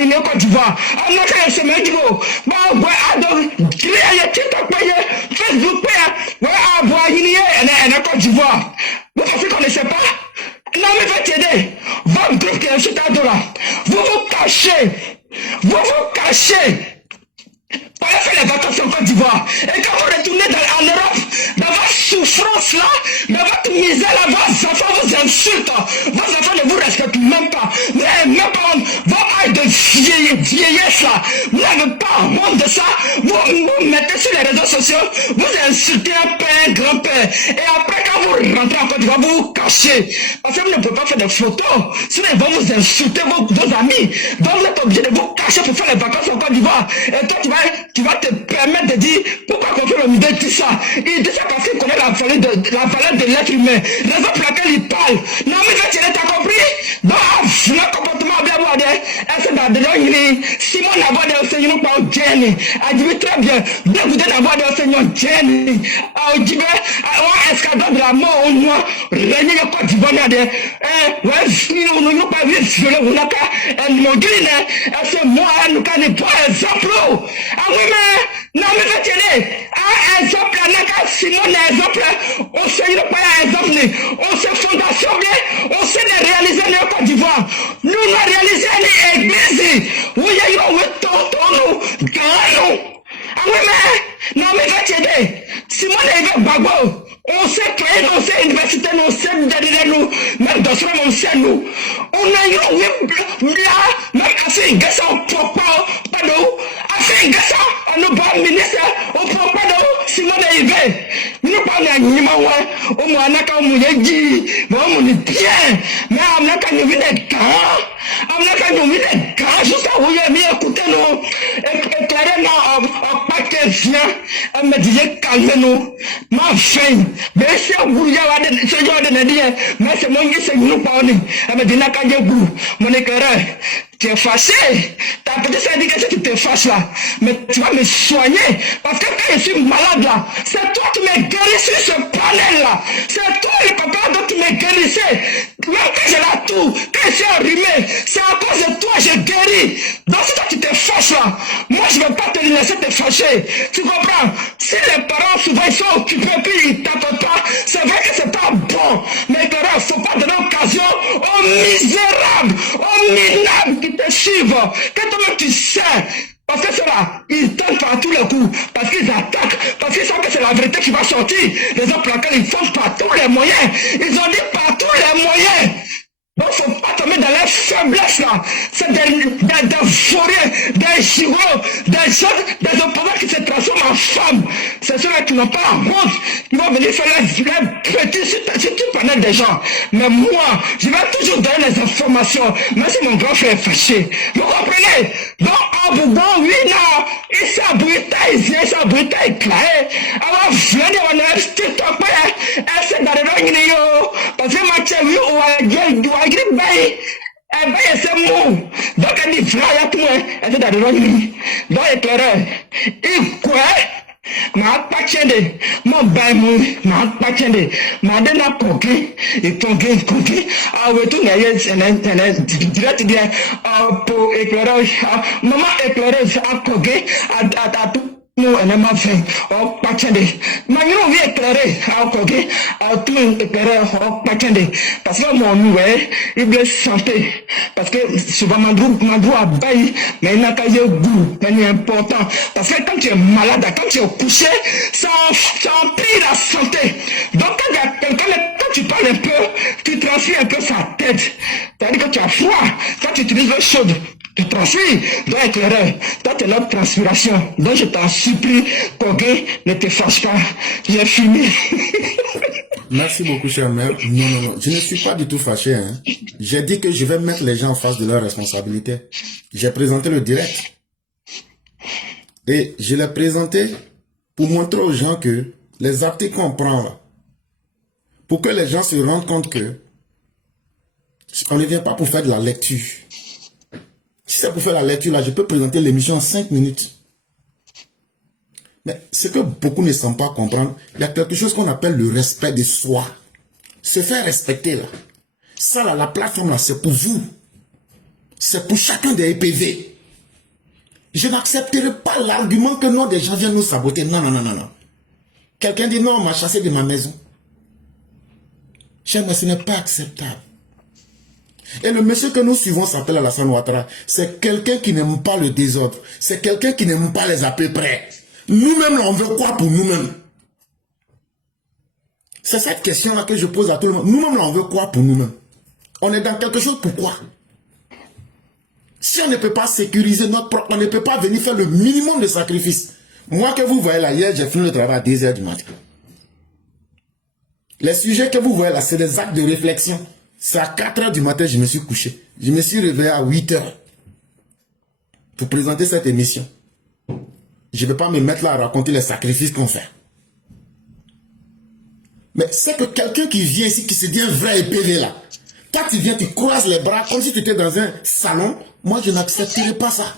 Il n'est pas d'Ivoire. On a fait un semaine du mot. Bah, il y a TikTok, Facebook, à boire, il y a Côte d'Ivoire. Vous pensez qu'on ne sait pas? Non, mais va t'aider. Votre groupe qui est sur ta droite. Vous vous cachez. Vous vous cachez. On a fait les vacances en Côte d'Ivoire. Et quand vous retournez en Europe, dans votre souffrance là, dans votre misère là, vos enfants vous insultent. Vos enfants ne vous respectent même pas. Vous n'avez même pas honte. Vos âges de vieillesse là, vous n'avez pas honte de ça. Vous mettez sur les réseaux sociaux, vous insultez un père, un grand-père. Et après, quand vous rentrez en Côte d'Ivoire, vous vous cachez. Parce que vous ne pouvez pas faire des photos. Sinon, ils vont vous insulter, vos amis. Donc, vous êtes obligé de vous cacher pour faire les vacances en Côte d'Ivoire. Et toi, tu vas te permettre de dire pourquoi Koffi Olomide dit ça. Il dit ça parce qu'il connaît la valeur de l'être humain. Raison pour laquelle il parle. Non, mais tu as compris? Donc, le comportement bien moi, est-ce que Simon n'a pas d'enseignement par Jenny. A dit très bien. Dégoûté d'avoir d'enseignement Jenny. A dit, on escadron de la mort au moins. Régner le Côte d'Ivoire. Ouais, nous n'avons pas vu on n'a qu'à nous dire, c'est moi, nous n'avons pas exemple. Ah oui, mais, non, mais retenez, un exemple, Simon, un exemple, on sait pas un exemple, on sait fondation, on sait les réaliser en Côte d'Ivoire. Nous, on a réalisé une église, où il y a eu un nous, nous. Ah oui, mais, non, mais retenez, Simon est Bagbo. On sait créer, on sait université, on sait derrière nous, même dans ce moment, on sait nous. On a eu là, même assez une guesse, on ne prend pas d'eau. Assez une guesse, on nous bat ministre, on ne prend pas d'eau, sinon on est arrivé. Nous parlons à Nima, au moins, on a qu'à nous dit, mais on est bien, mais on a qu'à nous venir des gars, on a qu'à nous venir des gars, jusqu'à où il y a mis écouter nous, et clairement, en paquet vient, elle me disait calmez-nous, ma fin. Mais si on vous y a ce genre de dire, mais c'est mon qui c'est nous parler. Elle me dit, n'a qu'à dire, mon éclaireur, tu es fâché. Ta petite syndicat, que tu te fâches là. Mais tu vas me soigner. Parce que quand je suis malade là, c'est toi qui me guérissais ce panel là. C'est toi le papa dont tu me guérissais. Même quand j'ai la toux, quand je suis enrhumé, c'est à cause de toi que je guéris. Donc si toi tu te fâches là, moi je ne vais pas te laisser te fâcher. Tu comprends? Si les parents souvent ils sont occupés puis ils t'attendent pas, c'est vrai que c'est pas bon. Mais éclaireur, faut pas donner occasion aux misérables, aux minables qui te suivent. Que toi-même tu sais. Parce que ceux-là, ils tentent par tous les coups, parce qu'ils attaquent, parce qu'ils savent que c'est la vérité qui va sortir. Les hommes pour lesquels ils font par tous les moyens. Ils ont dit par tous les moyens. Donc, il ne faut pas tomber dans les faiblesses là. C'est des fourriers, des gigots, des choses, des opposants qui se transforment en femmes. C'est ceux-là qui n'ont pas la honte, qui vont venir faire les petits sur tout panel des gens. Mais moi, je vais toujours donner les informations, même si mon grand frère est fâché. Vous comprenez? Donc, en Bougon, oui, non, il s'est abrité, il s'est abrité, il claé. Alors, venez, on a un petit top, c'est dans le rang, parce que ma chérie, on agri bay bay c'est mou donc elle dit frère tout elle dans le rang donc éclaireur il quoi ma pas tiende mon bay mon ma pas tiende ma de na koki et koki ah ouais tout ngaye direct dire pour éclaireur maman éclaireur a koki à tout nous on m'a fait oh pas tiende maintenant on vient éclairer à koki à tout éclairer oh pas tiende parce que mon nous il blesse santé parce que souvent mandrou a bail mais il n'a qu'à y goût c'est important parce que quand tu es malade quand tu es couché ça empire la santé donc quand tu parles un peu tu transfères un peu sa tête c'est-à-dire que tu as froid quand tu utilises l'eau chaude tu transfères donc éclaireur toi tu es là transpiration donc je t'en supplie Kogué ne te fâche pas j'ai fini. Merci beaucoup, cher maire. Non, je ne suis pas du tout fâché. Hein. J'ai dit que je vais mettre les gens en face de leurs responsabilités. J'ai présenté le direct. Et je l'ai présenté pour montrer aux gens que les articles qu'on prend là, pour que les gens se rendent compte que on ne vient pas pour faire de la lecture. Si c'est pour faire la lecture, là, je peux présenter l'émission en 5 minutes. Mais ce que beaucoup ne semblent pas comprendre, il y a quelque chose qu'on appelle le respect de soi. Se faire respecter là. Ça là, la plateforme là, c'est pour vous. C'est pour chacun des EPV. Je n'accepterai pas l'argument que non, des gens viennent nous saboter. Non. Quelqu'un dit non, on m'a chassé de ma maison. Cher, mais ce n'est pas acceptable. Et le monsieur que nous suivons s'appelle Alassane Ouattara. C'est quelqu'un qui n'aime pas le désordre. C'est quelqu'un qui n'aime pas les à peu près. Nous-mêmes, on veut quoi pour nous-mêmes? C'est cette question-là que je pose à tout le monde. Nous-mêmes, on veut quoi pour nous-mêmes? On est dans quelque chose pourquoi? Si on ne peut pas sécuriser notre propre, on ne peut pas venir faire le minimum de sacrifice. Moi que vous voyez là, hier, j'ai fini le travail à 10 h du matin. Les sujets que vous voyez là, c'est des actes de réflexion. C'est à 4 h du matin, je me suis couché. Je me suis réveillé à 8 h pour présenter cette émission. Je ne vais pas me mettre là à raconter les sacrifices qu'on fait. Mais c'est que quelqu'un qui vient ici, qui se dit un vrai EPV là, quand tu viens, tu croises les bras comme si tu étais dans un salon, moi je n'accepterai pas ça.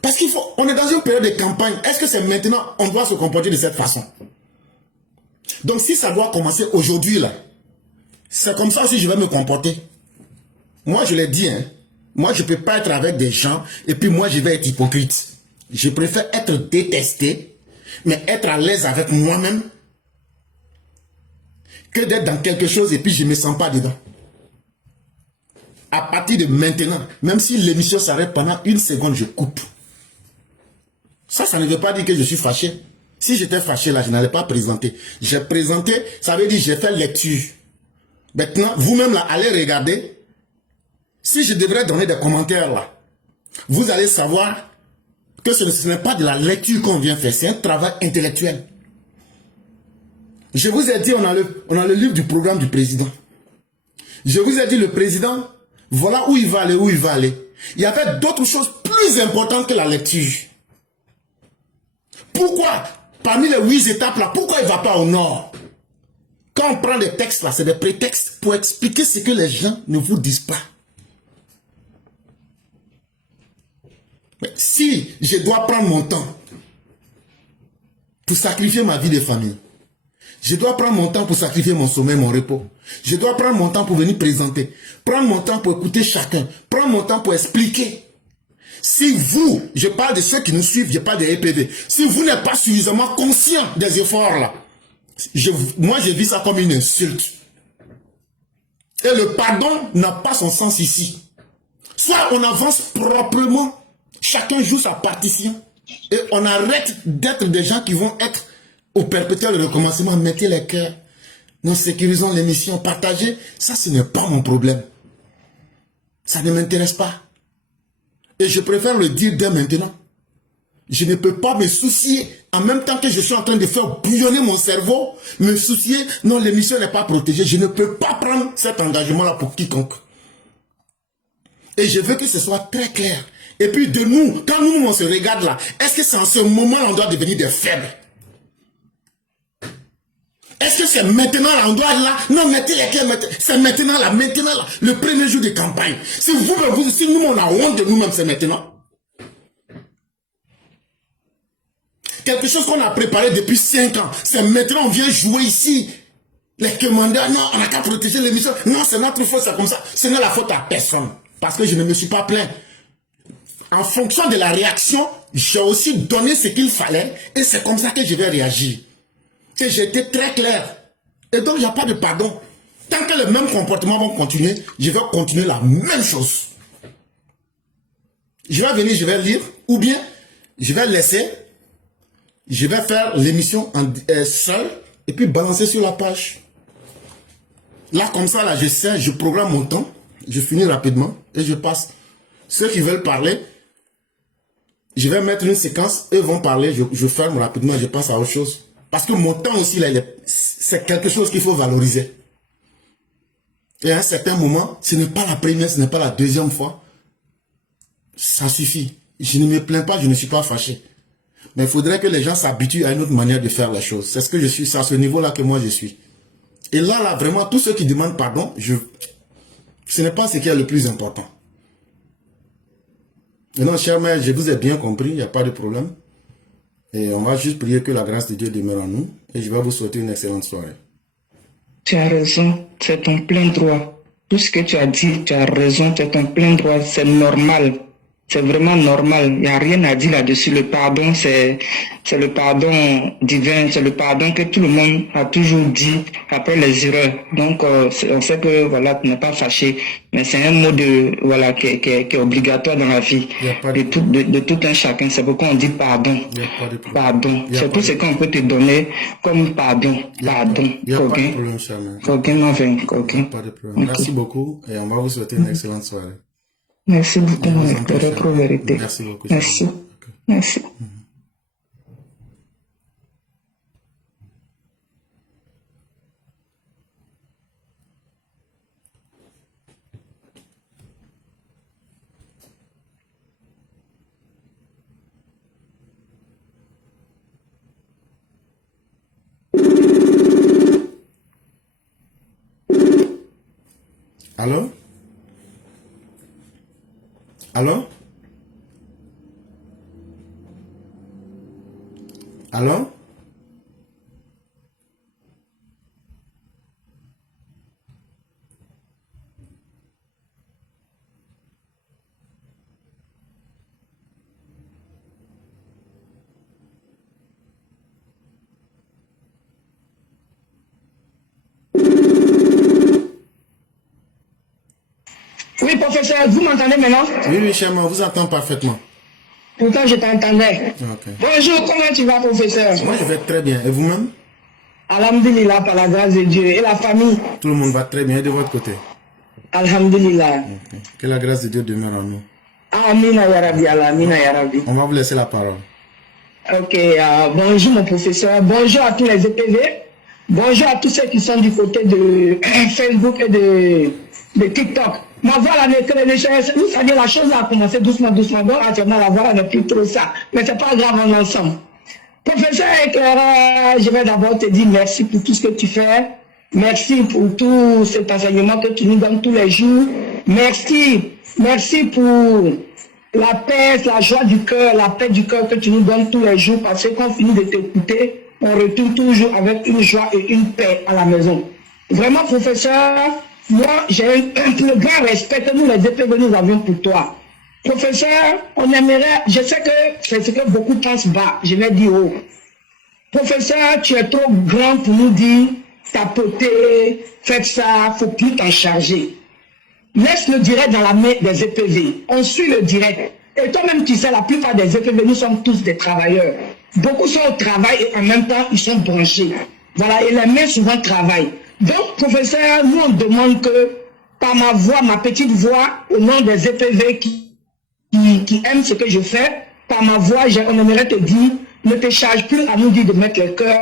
Parce qu'il faut, on est dans une période de campagne. Est-ce que c'est maintenant, on doit se comporter de cette façon? Donc si ça doit commencer aujourd'hui là, c'est comme ça aussi que je vais me comporter. Moi je l'ai dit, hein. Moi, je ne peux pas être avec des gens et puis moi, je vais être hypocrite. Je préfère être détesté, mais être à l'aise avec moi-même que d'être dans quelque chose et puis je ne me sens pas dedans. À partir de maintenant, même si l'émission s'arrête pendant 1 seconde, je coupe. Ça ne veut pas dire que je suis fâché. Si j'étais fâché là, je n'allais pas présenter. J'ai présenté, ça veut dire j'ai fait lecture. Maintenant, vous-même là, allez regarder. Si je devrais donner des commentaires là, vous allez savoir que ce n'est pas de la lecture qu'on vient faire, c'est un travail intellectuel. Je vous ai dit, on a le livre du programme du président. Je vous ai dit, le président, voilà où il va aller, Il y avait d'autres choses plus importantes que la lecture. Pourquoi, parmi les 8 étapes là, pourquoi il ne va pas au nord? Quand on prend des textes là, c'est des prétextes pour expliquer ce que les gens ne vous disent pas. Mais si je dois prendre mon temps pour sacrifier ma vie de famille, je dois prendre mon temps pour sacrifier mon sommeil, mon repos, je dois prendre mon temps pour venir présenter, prendre mon temps pour écouter chacun, prendre mon temps pour expliquer. Si vous, je parle de ceux qui nous suivent, je parle des EPV, si vous n'êtes pas suffisamment conscient des efforts là, moi je vis ça comme une insulte. Et le pardon n'a pas son sens ici. Soit on avance proprement, chacun joue sa partition, et on arrête d'être des gens qui vont être au perpétuel recommencement, mettez les cœurs, nous sécurisons l'émission, partagez, ça ce n'est pas mon problème. Ça ne m'intéresse pas. Et je préfère le dire dès maintenant. Je ne peux pas me soucier, en même temps que je suis en train de faire bouillonner mon cerveau, me soucier, non, l'émission n'est pas protégée. Je ne peux pas prendre cet engagement-là pour quiconque. Et je veux que ce soit très clair. Et puis de nous, quand nous on se regarde là, est-ce que c'est en ce moment là on doit devenir des faibles? Est-ce que c'est maintenant là on doit là? Non, mettez les cœurs, c'est maintenant là, le premier jour de campagne. Si si nous on a honte de nous-mêmes, c'est maintenant. Quelque chose qu'on a préparé depuis 5 ans, c'est maintenant on vient jouer ici. Les commandants, non, on n'a qu'à protéger l'émission. Non, c'est notre faute, c'est comme ça. Ce n'est la faute à personne. Parce que je ne me suis pas plaint. En fonction de la réaction, j'ai aussi donné ce qu'il fallait. Et c'est comme ça que je vais réagir. Et j'ai été très clair. Et donc, il n'y a pas de pardon. Tant que les mêmes comportements vont continuer, je vais continuer la même chose. Je vais venir, je vais lire. Ou bien, je vais laisser. Je vais faire l'émission seul. Et puis balancer sur la page. Là, comme ça, là, je sais, je programme mon temps. Je finis rapidement. Et je passe. Ceux qui veulent parler, je vais mettre une séquence. Eux vont parler. Je ferme rapidement. Je passe à autre chose. Parce que mon temps aussi, là, c'est quelque chose qu'il faut valoriser. Et à un certain moment, ce n'est pas la première, ce n'est pas la deuxième fois. Ça suffit. Je ne me plains pas, je ne suis pas fâché. Mais il faudrait que les gens s'habituent à une autre manière de faire la chose. C'est ce que je suis, c'est à ce niveau-là que moi je suis. Et là, vraiment, tous ceux qui demandent pardon, ce n'est pas ce qui est le plus important. Maintenant, chers mères, je vous ai bien compris, il n'y a pas de problème. Et on va juste prier que la grâce de Dieu demeure en nous. Et je vais vous souhaiter une excellente soirée. Tu as raison, c'est ton plein droit. Tout ce que tu as dit, tu as raison, c'est ton plein droit, c'est normal. C'est vraiment normal. Il n'y a rien à dire là-dessus. Le pardon, c'est le pardon divin. C'est le pardon que tout le monde a toujours dit après les erreurs. Donc, on sait que, voilà, tu n'es pas fâché. Mais c'est un mot voilà, qui est obligatoire dans la vie de tout un chacun. C'est pourquoi on dit pardon. Pardon. C'est tout ce qu'on peut te donner comme pardon. Pardon. Il n'y a pas de problème, cher mère. Pas de problème. Merci beaucoup et on va vous souhaiter une excellente soirée. Merci beaucoup, mon lecteur, pour vérité. Merci beaucoup. Merci. Okay. Merci. Allô? Allô? Allô? Oui, professeur, vous m'entendez maintenant? Oui, cher, on vous entend parfaitement. Pourtant, je t'entendais. Okay. Bonjour, comment tu vas, professeur? Moi, je vais très bien. Et vous-même? Alhamdulillah, par la grâce de Dieu. Et la famille? Tout le monde va très bien. Et de votre côté? Alhamdulillah. Okay. Que la grâce de Dieu demeure en nous. Amina ya Rabbi, Amina ya Rabbi. On va vous laisser la parole. Ok, bonjour mon professeur. Bonjour à tous les EPV. Bonjour à tous ceux qui sont du côté de Facebook et de TikTok. Ma voix là, c'est-à-dire la chose a commencé doucement. Donc actuellement la voix n'est plus trop ça. Mais c'est pas grave, on est ensemble. Professeur Clara, je vais d'abord te dire merci pour tout ce que tu fais. Merci pour tout cet enseignement que tu nous donnes tous les jours. Merci pour la paix, la joie du cœur, la paix du cœur que tu nous donnes tous les jours. Parce que quand on finit de t'écouter, on retourne toujours avec une joie et une paix à la maison. Vraiment, professeur, moi, j'ai le grand respect que nous, les EPV, nous avions pour toi. Professeur, on aimerait, je sais que c'est ce que beaucoup pensent bas, je vais dire haut. Professeur, tu es trop grand pour nous dire, tapoter, faites ça, faut plus t'en charger. Laisse le direct dans la main des EPV. On suit le direct. Et toi-même, tu sais, la plupart des EPV, nous sommes tous des travailleurs. Beaucoup sont au travail et en même temps, ils sont branchés. Voilà, et les mains souvent travaillent. Donc, professeur, nous, on demande que, par ma voix, ma petite voix, au nom des EPV qui aiment ce que je fais, par ma voix, on aimerait te dire, ne te charge plus à nous dire de mettre le cœur,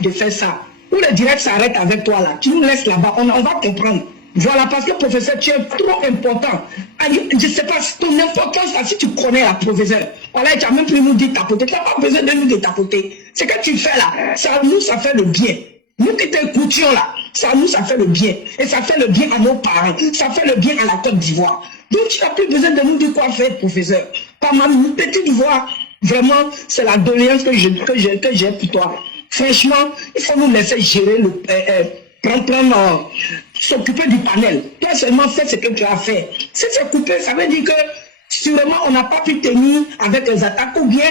de faire ça. Ou le direct s'arrête avec toi là. Tu nous laisses là-bas, on va comprendre. Voilà, parce que professeur, tu es trop important. Je ne sais pas, ton importance, là, si tu connais la professeur, voilà, tu n'as même plus nous dire tapoter, tu n'as pas besoin de nous dire tapoter. Ce que tu fais là, ça nous, ça fait le bien. Nous qui t'écoutions là, ça nous, ça fait le bien. Et ça fait le bien à nos parents, ça fait le bien à la Côte d'Ivoire. Donc tu n'as plus besoin de nous dire quoi faire, professeur. Par ma petite voix, vraiment, c'est la doléance que j'ai pour toi. Franchement, il faut nous laisser gérer s'occuper du panel. Toi seulement fais ce que tu as fait. Si c'est coupé, ça veut dire que sûrement on n'a pas pu tenir avec les attaques ou bien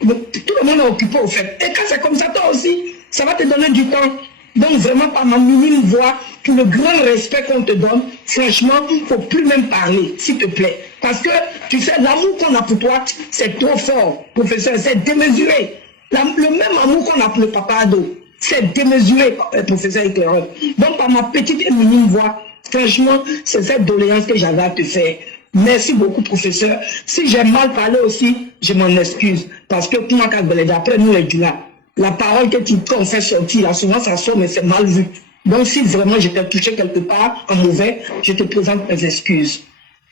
tout le monde est occupé au fait. Et quand c'est comme ça, toi aussi, ça va te donner du temps. Donc vraiment, par ma minime voix, tout le grand respect qu'on te donne, franchement, il ne faut plus même parler, s'il te plaît. Parce que, tu sais, l'amour qu'on a pour toi, c'est trop fort, professeur, c'est démesuré. Le même amour qu'on a pour le papa ado, c'est démesuré, professeur éclaireur. Donc, par ma petite et minime voix, franchement, c'est cette doléance que j'avais à te faire. Merci beaucoup, professeur. Si j'ai mal parlé aussi, je m'en excuse. Parce que, après nous, les là, la parole que tu fait sortir, là, souvent ça sort, mais c'est mal vu. Donc, si vraiment je t'ai touché quelque part en mauvais, je te présente mes excuses.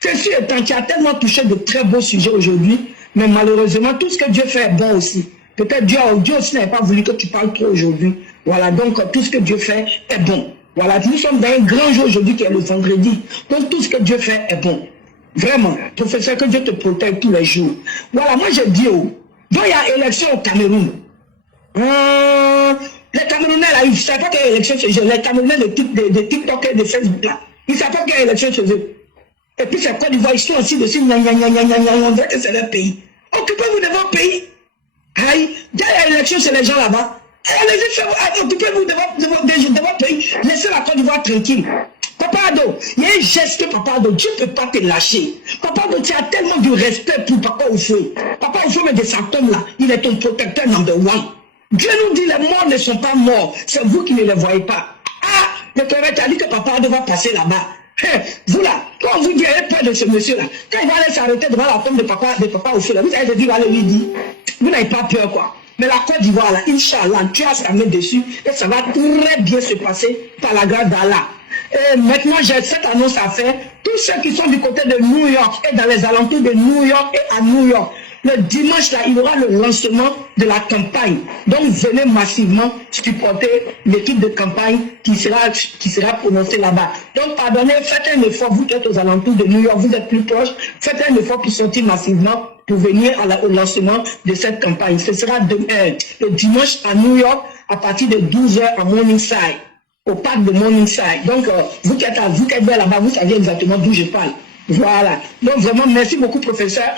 Ceci étant, tu as tellement touché de très beaux sujets aujourd'hui, mais malheureusement, tout ce que Dieu fait est bon aussi. Peut-être Dieu aussi n'avait pas voulu que tu parles trop aujourd'hui. Voilà, donc tout ce que Dieu fait est bon. Voilà, nous sommes dans un grand jour aujourd'hui qui est le vendredi. Donc tout ce que Dieu fait est bon. Vraiment, professeur, que Dieu te protège tous les jours. Voilà, moi je dis, donc il y a élection au Cameroun. Les Camerounais là, ils ne savent pas qu'il y a élection chez eux. Les Camerounais de TikTok et de Facebook là, ils ne savent pas qu'il y a élection chez eux. Et puis c'est Côte d'Ivoire, ils sont aussi dessus, on dirait que c'est leur pays. Occupez-vous de votre pays. Aïe, il y a l'élection chez les gens là-bas. Allez-y, occupez-vous de votre pays. Laissez la Côte d'Ivoire tranquille. Papa Ado, il y a un geste que Papa Ado, Dieu ne peut pas te lâcher. Papa Ado, tu as tellement de respect pour Papa Oufoué. Papa Oufoué, mais de Satom là, il est ton protecteur number one. Dieu nous dit les morts ne sont pas morts. C'est vous qui ne les voyez pas. Ah, le prophète a dit que Papa Ado va passer là-bas. Vous là, quand vous dites peur de ce monsieur là, quand il va aller s'arrêter devant la tombe de Papa Oufoué là, vous allez dire, allez lui dire, vous n'avez pas peur quoi. Mais la Côte d'Ivoire là, Inch'Allah, tu as sa main dessus et ça va très bien se passer par la grâce d'Allah. Et maintenant, j'ai cette annonce à faire. Tous ceux qui sont du côté de New York et dans les alentours de New York et à New York, le dimanche, là, il y aura le lancement de la campagne. Donc, venez massivement supporter l'équipe de campagne qui sera prononcée là-bas. Donc, pardonnez, faites un effort, vous qui êtes aux alentours de New York, vous êtes plus proches, faites un effort pour sortir massivement pour venir au lancement de cette campagne. Ce sera le dimanche à New York à partir de 12h à Morningside, au parc de Morningside. Donc, vous qui êtes là-bas, vous savez exactement d'où je parle. Voilà. Donc, vraiment, merci beaucoup, professeur.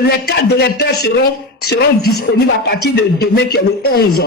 Les cartes d'électeurs seront disponibles à partir de demain, qui est le 11.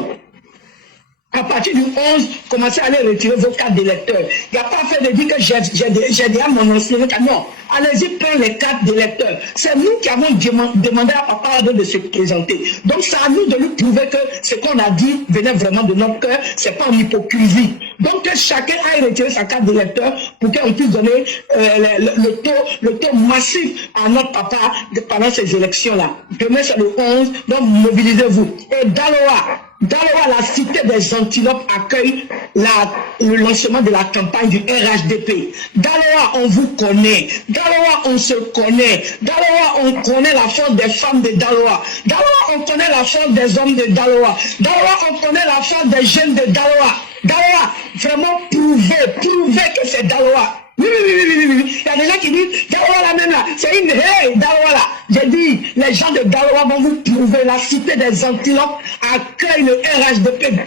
À partir du 11, commencez à aller retirer vos cartes d'électeurs. Il n'y a pas fait de dire que j'ai déjà mon ancien camion. Allez-y, prenez les cartes d'électeurs. C'est nous qui avons demandé à Papa Ado de se présenter. Donc, c'est à nous de lui prouver que ce qu'on a dit venait vraiment de notre cœur. Ce n'est pas une hypocrisie. Donc, que chacun aille retirer sa carte d'électeur pour qu'on puisse donner le taux massif à notre papa pendant ces élections-là. Demain, c'est le 11, donc mobilisez-vous. Et Daloa, la cité des antilopes accueille le lancement de la campagne du RHDP. Daloa, on vous connaît. Daloa, on se connaît. Daloa, on connaît la force des femmes de Daloa. Daloa, on connaît la force des hommes de Daloa. Daloa, on connaît la force des jeunes de Daloa. Daloa, vraiment prouvez que c'est Daloa. Oui. Il y a des gens qui disent, Daloa là même là, c'est une Daloa là. J'ai dit, les gens de Daloa vont vous prouver, la cité des antilopes accueille le RHDP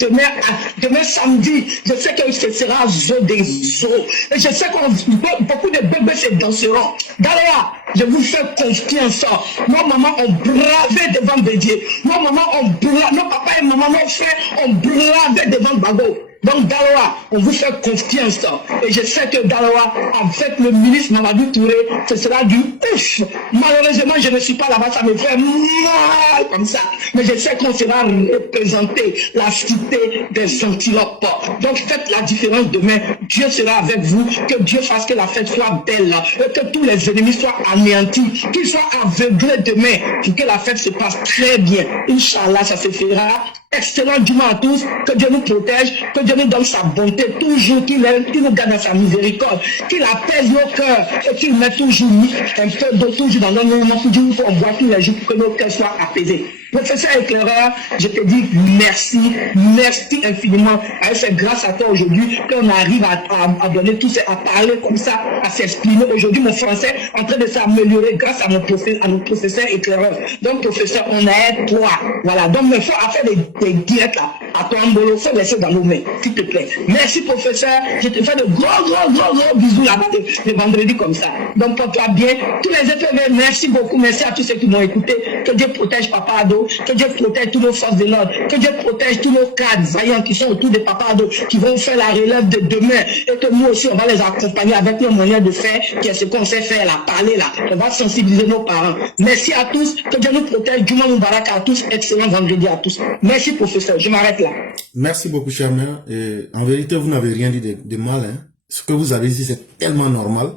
demain samedi. Je sais que ce sera Zo des Zo. Et je sais que beaucoup de bébés se danseront. Daloa, Je vous fais confiance. Nos mamans ont bravé devant Bédier. Nos mamans ont bravé, nos papas et maman, nos frères ont bravé devant Bago. Donc Daloa, on vous fait confiance. Et je sais que Daloa, avec le ministre Mamadou Touré, ce sera du ouf. Malheureusement, je ne suis pas là-bas, ça me fait mal comme ça. Mais je sais qu'on sera représenté la cité des antilopes. Donc faites la différence demain. Dieu sera avec vous. Que Dieu fasse que la fête soit belle. Et que tous les ennemis soient anéantis. Qu'ils soient aveuglés demain. Pour que la fête se passe très bien. Inch'Allah, ça se fera. Excellent dimanche à tous, que Dieu nous protège, que Dieu nous donne sa bonté, toujours qu'il nous garde dans sa miséricorde, qu'il apaise nos cœurs et qu'il met toujours un peu d'eau toujours dans nos moments, toujours qu'on boit tous les jours pour que nos cœurs soient apaisés. Professeur éclaireur, je te dis merci, merci infiniment. C'est grâce à toi aujourd'hui qu'on arrive à donner tout ça, à parler comme ça, à s'exprimer. Aujourd'hui, mon français est en train de s'améliorer grâce à nos professeurs éclaireurs. Donc, professeur, on est toi. Voilà. Donc, il faut faire des directs là. À toi, Mbolo, il faut laisser dans nos mains, s'il te plaît. Merci, professeur. Je te fais de gros bisous là-bas le vendredi comme ça. Donc, porte-toi bien. Tous les FMV, merci beaucoup. Merci à tous ceux qui m'ont écouté. Que Dieu protège Papa Ado. Que Dieu protège tous nos forces de l'ordre, que Dieu protège tous nos cadres vaillants qui sont autour de Papa Ado, qui vont faire la relève de demain, et que nous aussi on va les accompagner avec nos moyens de faire, qui est ce qu'on sait faire là, parler là. On va sensibiliser nos parents. Merci à tous, que Dieu nous protège. Juma Moubarak à tous, excellent vendredi à tous. Merci professeur, je m'arrête là. Merci beaucoup, cher mère. Et en vérité, vous n'avez rien dit de mal. Hein. Ce que vous avez dit, c'est tellement normal.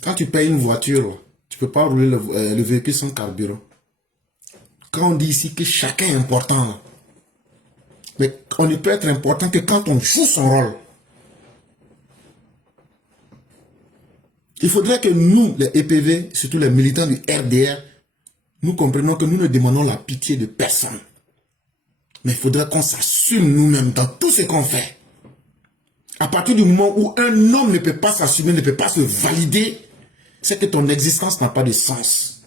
Quand tu payes une voiture, tu peux pas rouler le véhicule sans carburant. Quand on dit ici que chacun est important, là, mais on ne peut être important que quand on joue son rôle. Il faudrait que nous, les EPV, surtout les militants du RDR, nous comprenions que nous ne demandons la pitié de personne. Mais il faudrait qu'on s'assume nous-mêmes dans tout ce qu'on fait. À partir du moment où un homme ne peut pas s'assumer, ne peut pas se valider, c'est que ton existence n'a pas de sens.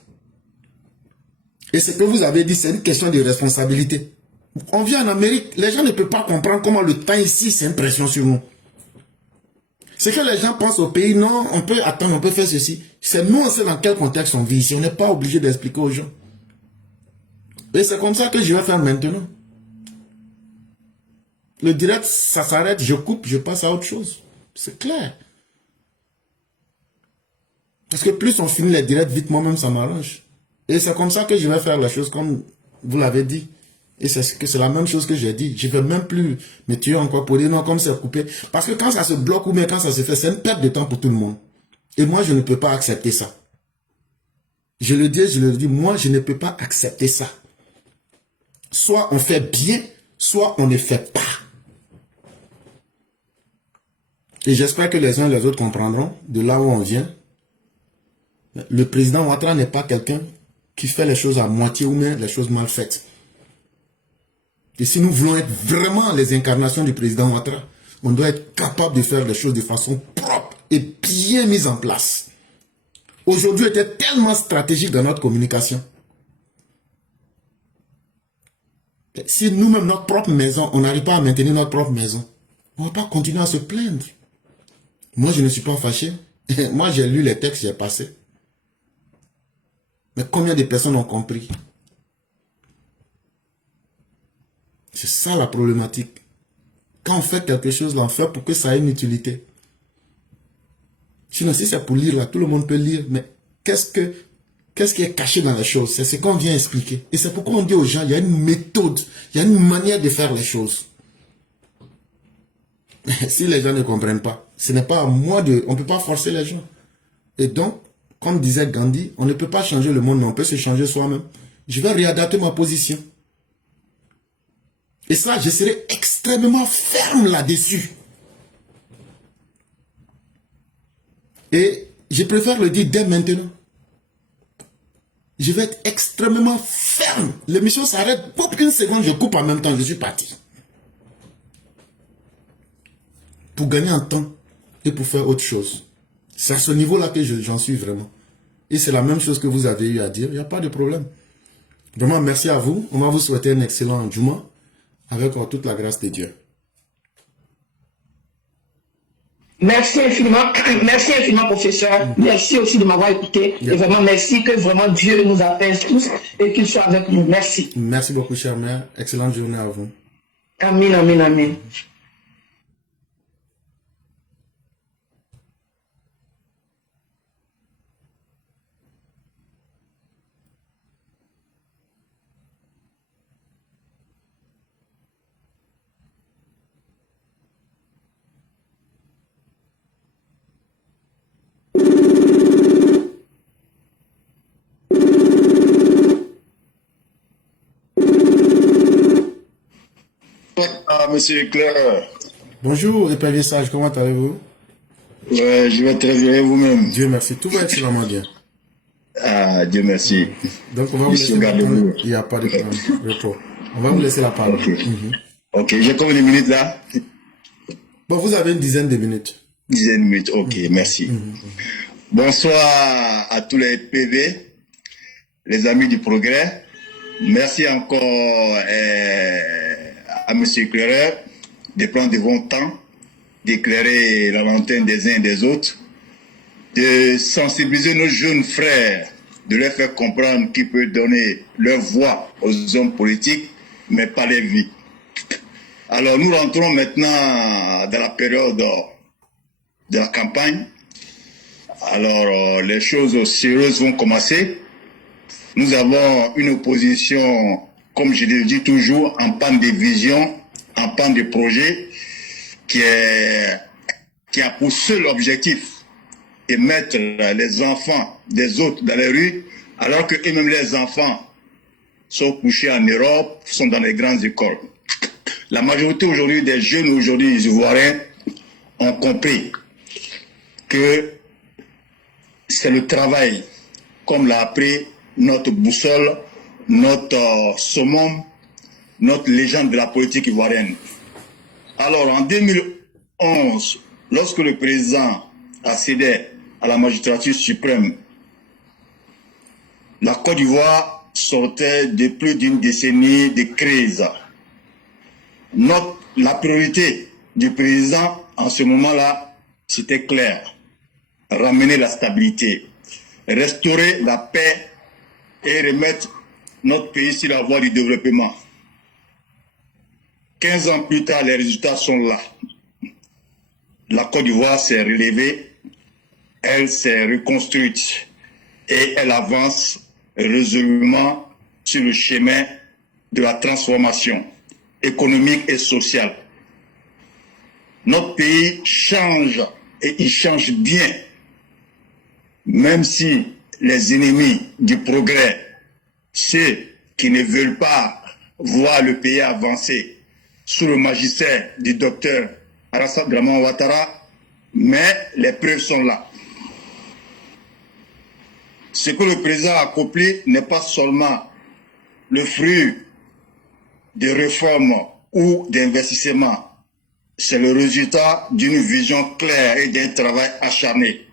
Et ce que vous avez dit, c'est une question de responsabilité. On vit en Amérique, les gens ne peuvent pas comprendre comment le temps ici, c'est une pression sur nous. C'est que les gens pensent au pays, non, on peut attendre, on peut faire ceci. C'est nous, on sait dans quel contexte on vit ici. On n'est pas obligé d'expliquer aux gens. Et c'est comme ça que je vais faire maintenant. Le direct, ça s'arrête, je coupe, je passe à autre chose. C'est clair. Parce que plus on finit les directs vite, moi-même, ça m'arrange. Et c'est comme ça que je vais faire la chose comme vous l'avez dit. Et c'est la même chose que j'ai dit. Je ne vais même plus me tuer encore pour dire non, comme c'est coupé. Parce que quand ça se bloque ou bien quand ça se fait, c'est une perte de temps pour tout le monde. Et moi, je ne peux pas accepter ça. Je le dis, moi, je ne peux pas accepter ça. Soit on fait bien, soit on ne fait pas. Et j'espère que les uns et les autres comprendront de là où on vient. Le président Ouattara n'est pas quelqu'un qui fait les choses à moitié ou même les choses mal faites. Et si nous voulons être vraiment les incarnations du président Ouattara, on doit être capable de faire les choses de façon propre et bien mise en place. Aujourd'hui était tellement stratégique dans notre communication. Si nous-mêmes, notre propre maison, on n'arrive pas à maintenir notre propre maison, on ne va pas continuer à se plaindre. Moi, je ne suis pas fâché. Moi, j'ai lu les textes, j'ai passé. Mais combien de personnes ont compris? C'est ça la problématique. Quand on fait quelque chose, on fait pour que ça ait une utilité. Sinon, si c'est pour lire, là, tout le monde peut lire. Mais qu'est-ce qui est caché dans les choses? C'est ce qu'on vient expliquer. Et c'est pourquoi on dit aux gens, il y a une méthode, il y a une manière de faire les choses. Si les gens ne comprennent pas, ce n'est pas à moi de... On ne peut pas forcer les gens. Et donc, comme disait Gandhi, on ne peut pas changer le monde, mais on peut se changer soi-même. Je vais réadapter ma position. Et ça, je serai extrêmement ferme là-dessus. Et je préfère le dire dès maintenant. Je vais être extrêmement ferme. L'émission s'arrête, pop, une seconde, je coupe en même temps, je suis parti. Pour gagner en temps et pour faire autre chose. C'est à ce niveau-là que j'en suis vraiment. Et c'est la même chose que vous avez eu à dire, il n'y a pas de problème. Vraiment, merci à vous. On va vous souhaiter un excellent Juma avec toute la grâce de Dieu. Merci infiniment, professeur. Merci aussi de m'avoir écouté. Et vraiment, merci que vraiment Dieu nous apaise tous et qu'il soit avec nous. Merci. Merci beaucoup, chère mère. Excellente journée à vous. Amen, amen, amen. Ah, monsieur Claire. Bonjour, épervier sage, comment allez-vous? Ouais, je vais très bien, et vous-même? Dieu merci, tout va excellemment bien. Ah, Dieu merci. Donc, on va vous laisser la parole. Il n'y a pas de problème. On va vous laisser la parole. Ok, ok, j'ai combien de minutes là? Bon, vous avez une dizaine de minutes. Dizaine de minutes, ok, merci. Bonsoir à tous les PV, les amis du progrès. Merci encore à monsieur éclaireur de prendre de bon temps, d'éclairer la lanterne des uns et des autres, de sensibiliser nos jeunes frères, de leur faire comprendre qu'ils peuvent donner leur voix aux hommes politiques, mais pas les vies. Alors nous rentrons maintenant dans la période de la campagne. Alors les choses sérieuses vont commencer. Nous avons une opposition, comme je le dis toujours, en panne de vision, en panne de projet, qui a pour seul objectif de mettre les enfants des autres dans les rues, alors que eux-mêmes les enfants sont couchés en Europe, sont dans les grandes écoles. La majorité aujourd'hui des jeunes aujourd'hui ivoiriens ont compris que c'est le travail, comme l'a appris notre boussole, notre summum, notre légende de la politique ivoirienne. Alors en 2011, lorsque le président accédait à la magistrature suprême, la Côte d'Ivoire sortait de plus d'une décennie de crise. La priorité du président en ce moment-là, c'était clair. Ramener la stabilité, restaurer la paix et remettre notre pays sur la voie du développement. 15 ans plus tard, les résultats sont là. La Côte d'Ivoire s'est relevée, elle s'est reconstruite et elle avance résolument sur le chemin de la transformation économique et sociale. Notre pays change et il change bien, même si les ennemis du progrès, ceux qui ne veulent pas voir le pays avancer sous le magistère du docteur Alassane Dramane Ouattara, mais les preuves sont là. Ce que le président a accompli n'est pas seulement le fruit de réformes ou d'investissements, c'est le résultat d'une vision claire et d'un travail acharné.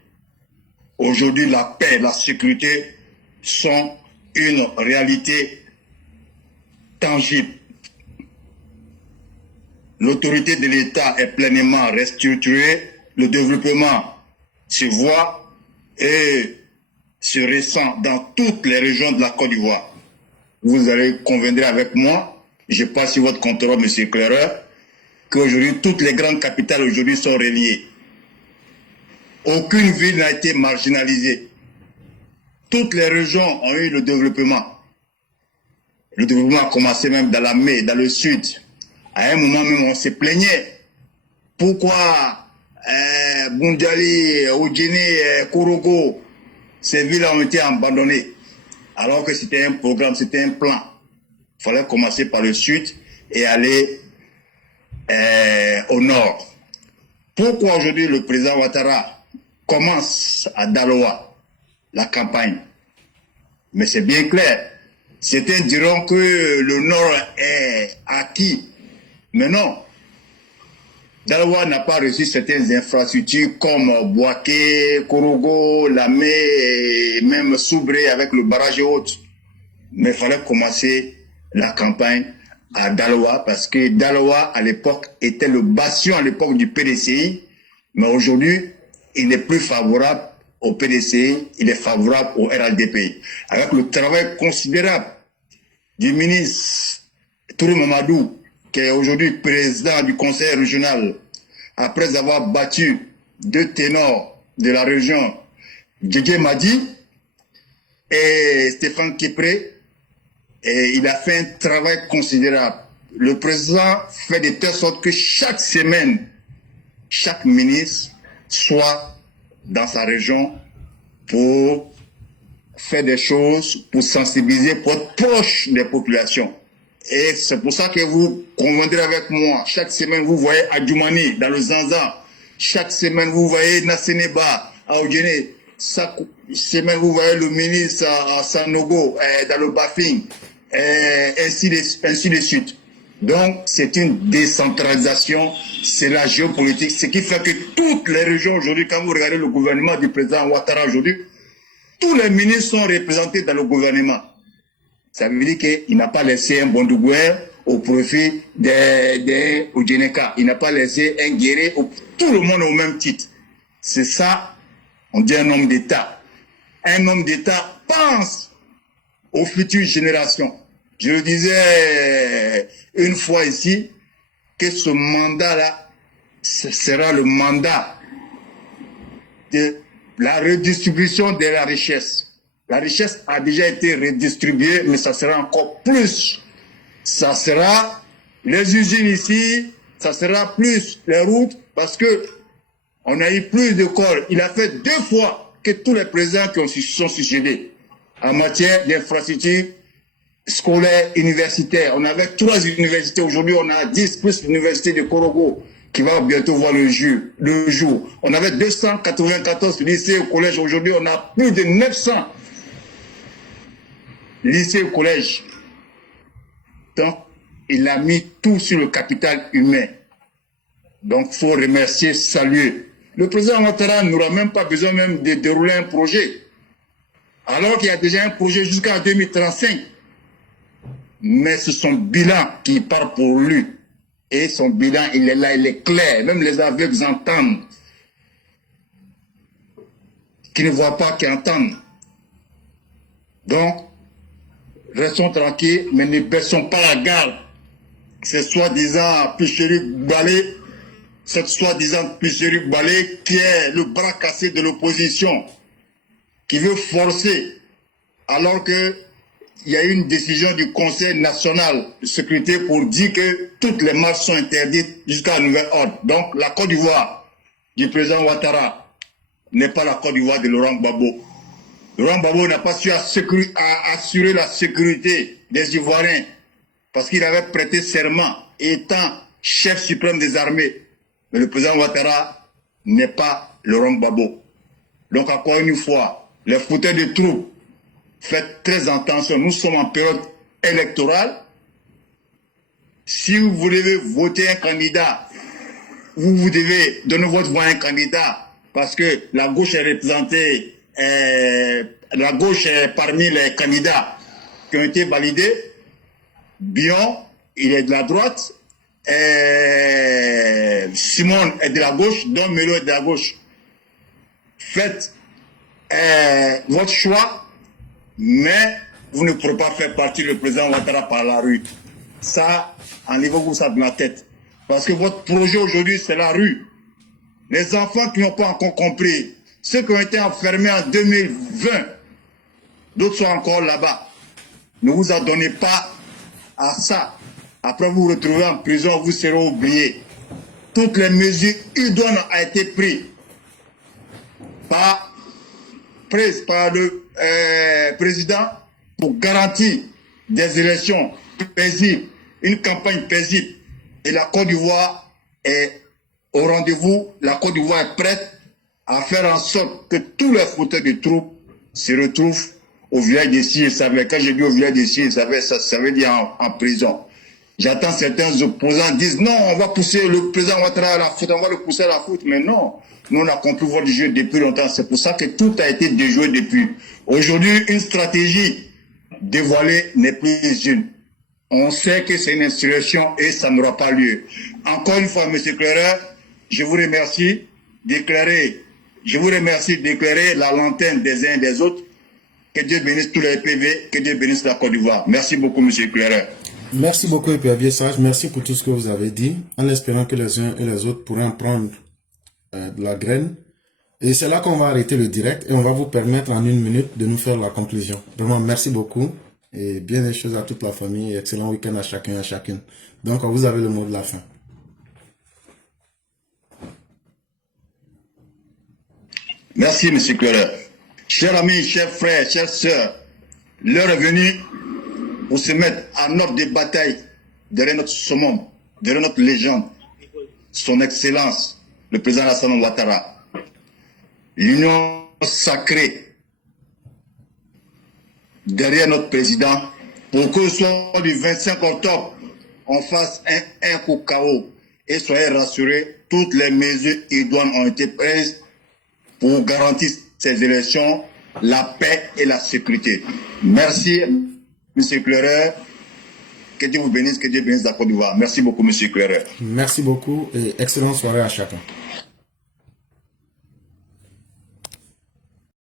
Aujourd'hui, la paix et la sécurité sont une réalité tangible. L'autorité de l'État est pleinement restructurée, le développement se voit et se ressent dans toutes les régions de la Côte d'Ivoire. Vous allez convenir avec moi, je passe sur votre contrôle, monsieur Claireur, qu'aujourd'hui, toutes les grandes capitales aujourd'hui sont reliées. Aucune ville n'a été marginalisée. Toutes les régions ont eu le développement. Le développement a commencé même dans la mer, dans le sud. À un moment même, on se plaignait. Pourquoi Boundali, Oudjini, Kourougo, ces villes ont été abandonnées? Alors que c'était un programme, c'était un plan. Il fallait commencer par le sud et aller au nord. Pourquoi aujourd'hui le président Ouattara commence à Daloa la campagne? Mais c'est bien clair. Certains diront que le nord est acquis. Mais non. Daloa n'a pas reçu certaines infrastructures comme Boaké, Korogo, Lamé, et même Soubré avec le barrage et autres. Mais il fallait commencer la campagne à Daloa parce que Daloa à l'époque était le bastion à l'époque du PDCI Mais aujourd'hui, il n'est plus favorable au PDC, il est favorable au RLDP. Avec le travail considérable du ministre Touré Mamadou, qui est aujourd'hui président du conseil régional, après avoir battu 2 ténors de la région, Djedje Madi et Stéphane Kipré, et il a fait un travail considérable. Le président fait de telle sorte que chaque semaine, chaque ministre soit dans sa région pour faire des choses, pour sensibiliser, pour être proche des populations. Et c'est pour ça que vous conviendrez avec moi. Chaque semaine, vous voyez Adjoumani dans le Zanza. Chaque semaine, vous voyez Nasseneba à Odjene. Chaque semaine, vous voyez le ministre à Sanogo, dans le Bafing, ainsi de suite. Donc, c'est une décentralisation, c'est la géopolitique, ce qui fait que toutes les régions aujourd'hui, quand vous regardez le gouvernement du président Ouattara aujourd'hui, tous les ministres sont représentés dans le gouvernement. Ça veut dire qu'il n'a pas laissé un Bondouguer au profit des Odjeneka. Il n'a pas laissé un Guéré, tout le monde au même titre. C'est ça, on dit un homme d'État. Un homme d'État pense aux futures générations. Je le disais une fois ici, que ce mandat-là, ce sera le mandat de la redistribution de la richesse. La richesse a déjà été redistribuée, mais ça sera encore plus. Ça sera les usines ici, ça sera plus les routes, parce que on a eu plus d'écoles. Il a fait 2 fois que tous les présidents qui sont succédés en matière d'infrastructures scolaires, universitaires. On avait 3 universités. Aujourd'hui, on a 10 plus l'université de Korogo qui va bientôt voir le jour. On avait 294 lycées au collège. Aujourd'hui, on a plus de 900 lycées au collège. Donc, il a mis tout sur le capital humain. Donc, il faut remercier, saluer. Le président Ouattara n'aura même pas besoin même de dérouler un projet. Alors qu'il y a déjà un projet jusqu'en 2035. Mais c'est son bilan qui part pour lui. Et son bilan, il est là, il est clair. Même les aveugles entendent. Qui ne voient pas, qui entendent. Donc, restons tranquilles, mais ne baissons pas la garde. C'est soi-disant Picheri Balé, cette soi-disant Picheri Balé qui est le bras cassé de l'opposition, qui veut forcer, alors que il y a eu une décision du Conseil national de sécurité pour dire que toutes les marches sont interdites jusqu'à nouvel ordre. Donc la Côte d'Ivoire du président Ouattara n'est pas la Côte d'Ivoire de Laurent Gbagbo. Laurent Gbagbo n'a pas su assurer la sécurité des Ivoiriens parce qu'il avait prêté serment étant chef suprême des armées. Mais le président Ouattara n'est pas Laurent Gbagbo. Donc encore une fois, les fauteurs de troupes, faites très attention, nous sommes en période électorale. Si vous devez voter un candidat, vous devez donner votre voix à un candidat parce que la gauche est représentée, la gauche est parmi les candidats qui ont été validés. Bion, il est de la droite, Simone est de la gauche, Don Melo est de la gauche. Faites votre choix. Mais vous ne pourrez pas faire partie du président Ouattara par la rue. Ça, enlevez-vous ça de la tête. Parce que votre projet aujourd'hui, c'est la rue. Les enfants qui n'ont pas encore compris, ceux qui ont été enfermés en 2020, d'autres sont encore là-bas. Ne vous adonnez pas à ça. Après vous vous retrouvez en prison, vous serez oubliés. Toutes les mesures idoines ont été prises par le président pour garantir des élections paisibles, une campagne paisible. Et la Côte d'Ivoire est au rendez-vous. La Côte d'Ivoire est prête à faire en sorte que tous les fauteurs de troupes se retrouvent au village de Sié-Savé. Quand je dis au village de Sié-Savé, ça veut dire en prison. J'entends certains opposants dire non, on va pousser le président Ouattara à la faute, on va le pousser à la faute. Mais non, nous on a compris votre jeu depuis longtemps. C'est pour ça que tout a été déjoué depuis. Aujourd'hui, une stratégie dévoilée n'est plus une. On sait que c'est une insurrection et ça n'aura pas lieu. Encore une fois, M. Cléret, je vous remercie. d'éclairer, je vous remercie d'éclairer la lanterne des uns et des autres. Que Dieu bénisse tous les PV, que Dieu bénisse la Côte d'Ivoire. Merci beaucoup, monsieur éclaireur. Merci beaucoup, Epiavier Sage. Merci pour tout ce que vous avez dit, en espérant que les uns et les autres pourront prendre de la graine. Et c'est là qu'on va arrêter le direct et on va vous permettre en 1 minute de nous faire la conclusion. Vraiment, merci beaucoup et bien des choses à toute la famille et excellent week-end à chacun et à chacune. Donc, vous avez le mot de la fin. Merci, monsieur éclaireur. Chers amis, chers frères, chères sœurs, l'heure est venue pour se mettre à notre de bataille derrière notre summum, derrière notre légende, son excellence, le président Alassane Ouattara. L'union sacrée derrière notre président pour que ce soit du 25 octobre, on fasse un coup KO et soyez rassurés, toutes les mesures idoines ont été prises pour garantir ces élections, la paix et la sécurité. Merci, monsieur Clereur. Que Dieu vous bénisse, que Dieu bénisse la Côte d'Ivoire. Merci beaucoup, monsieur Clereur. Merci beaucoup et excellente soirée à chacun.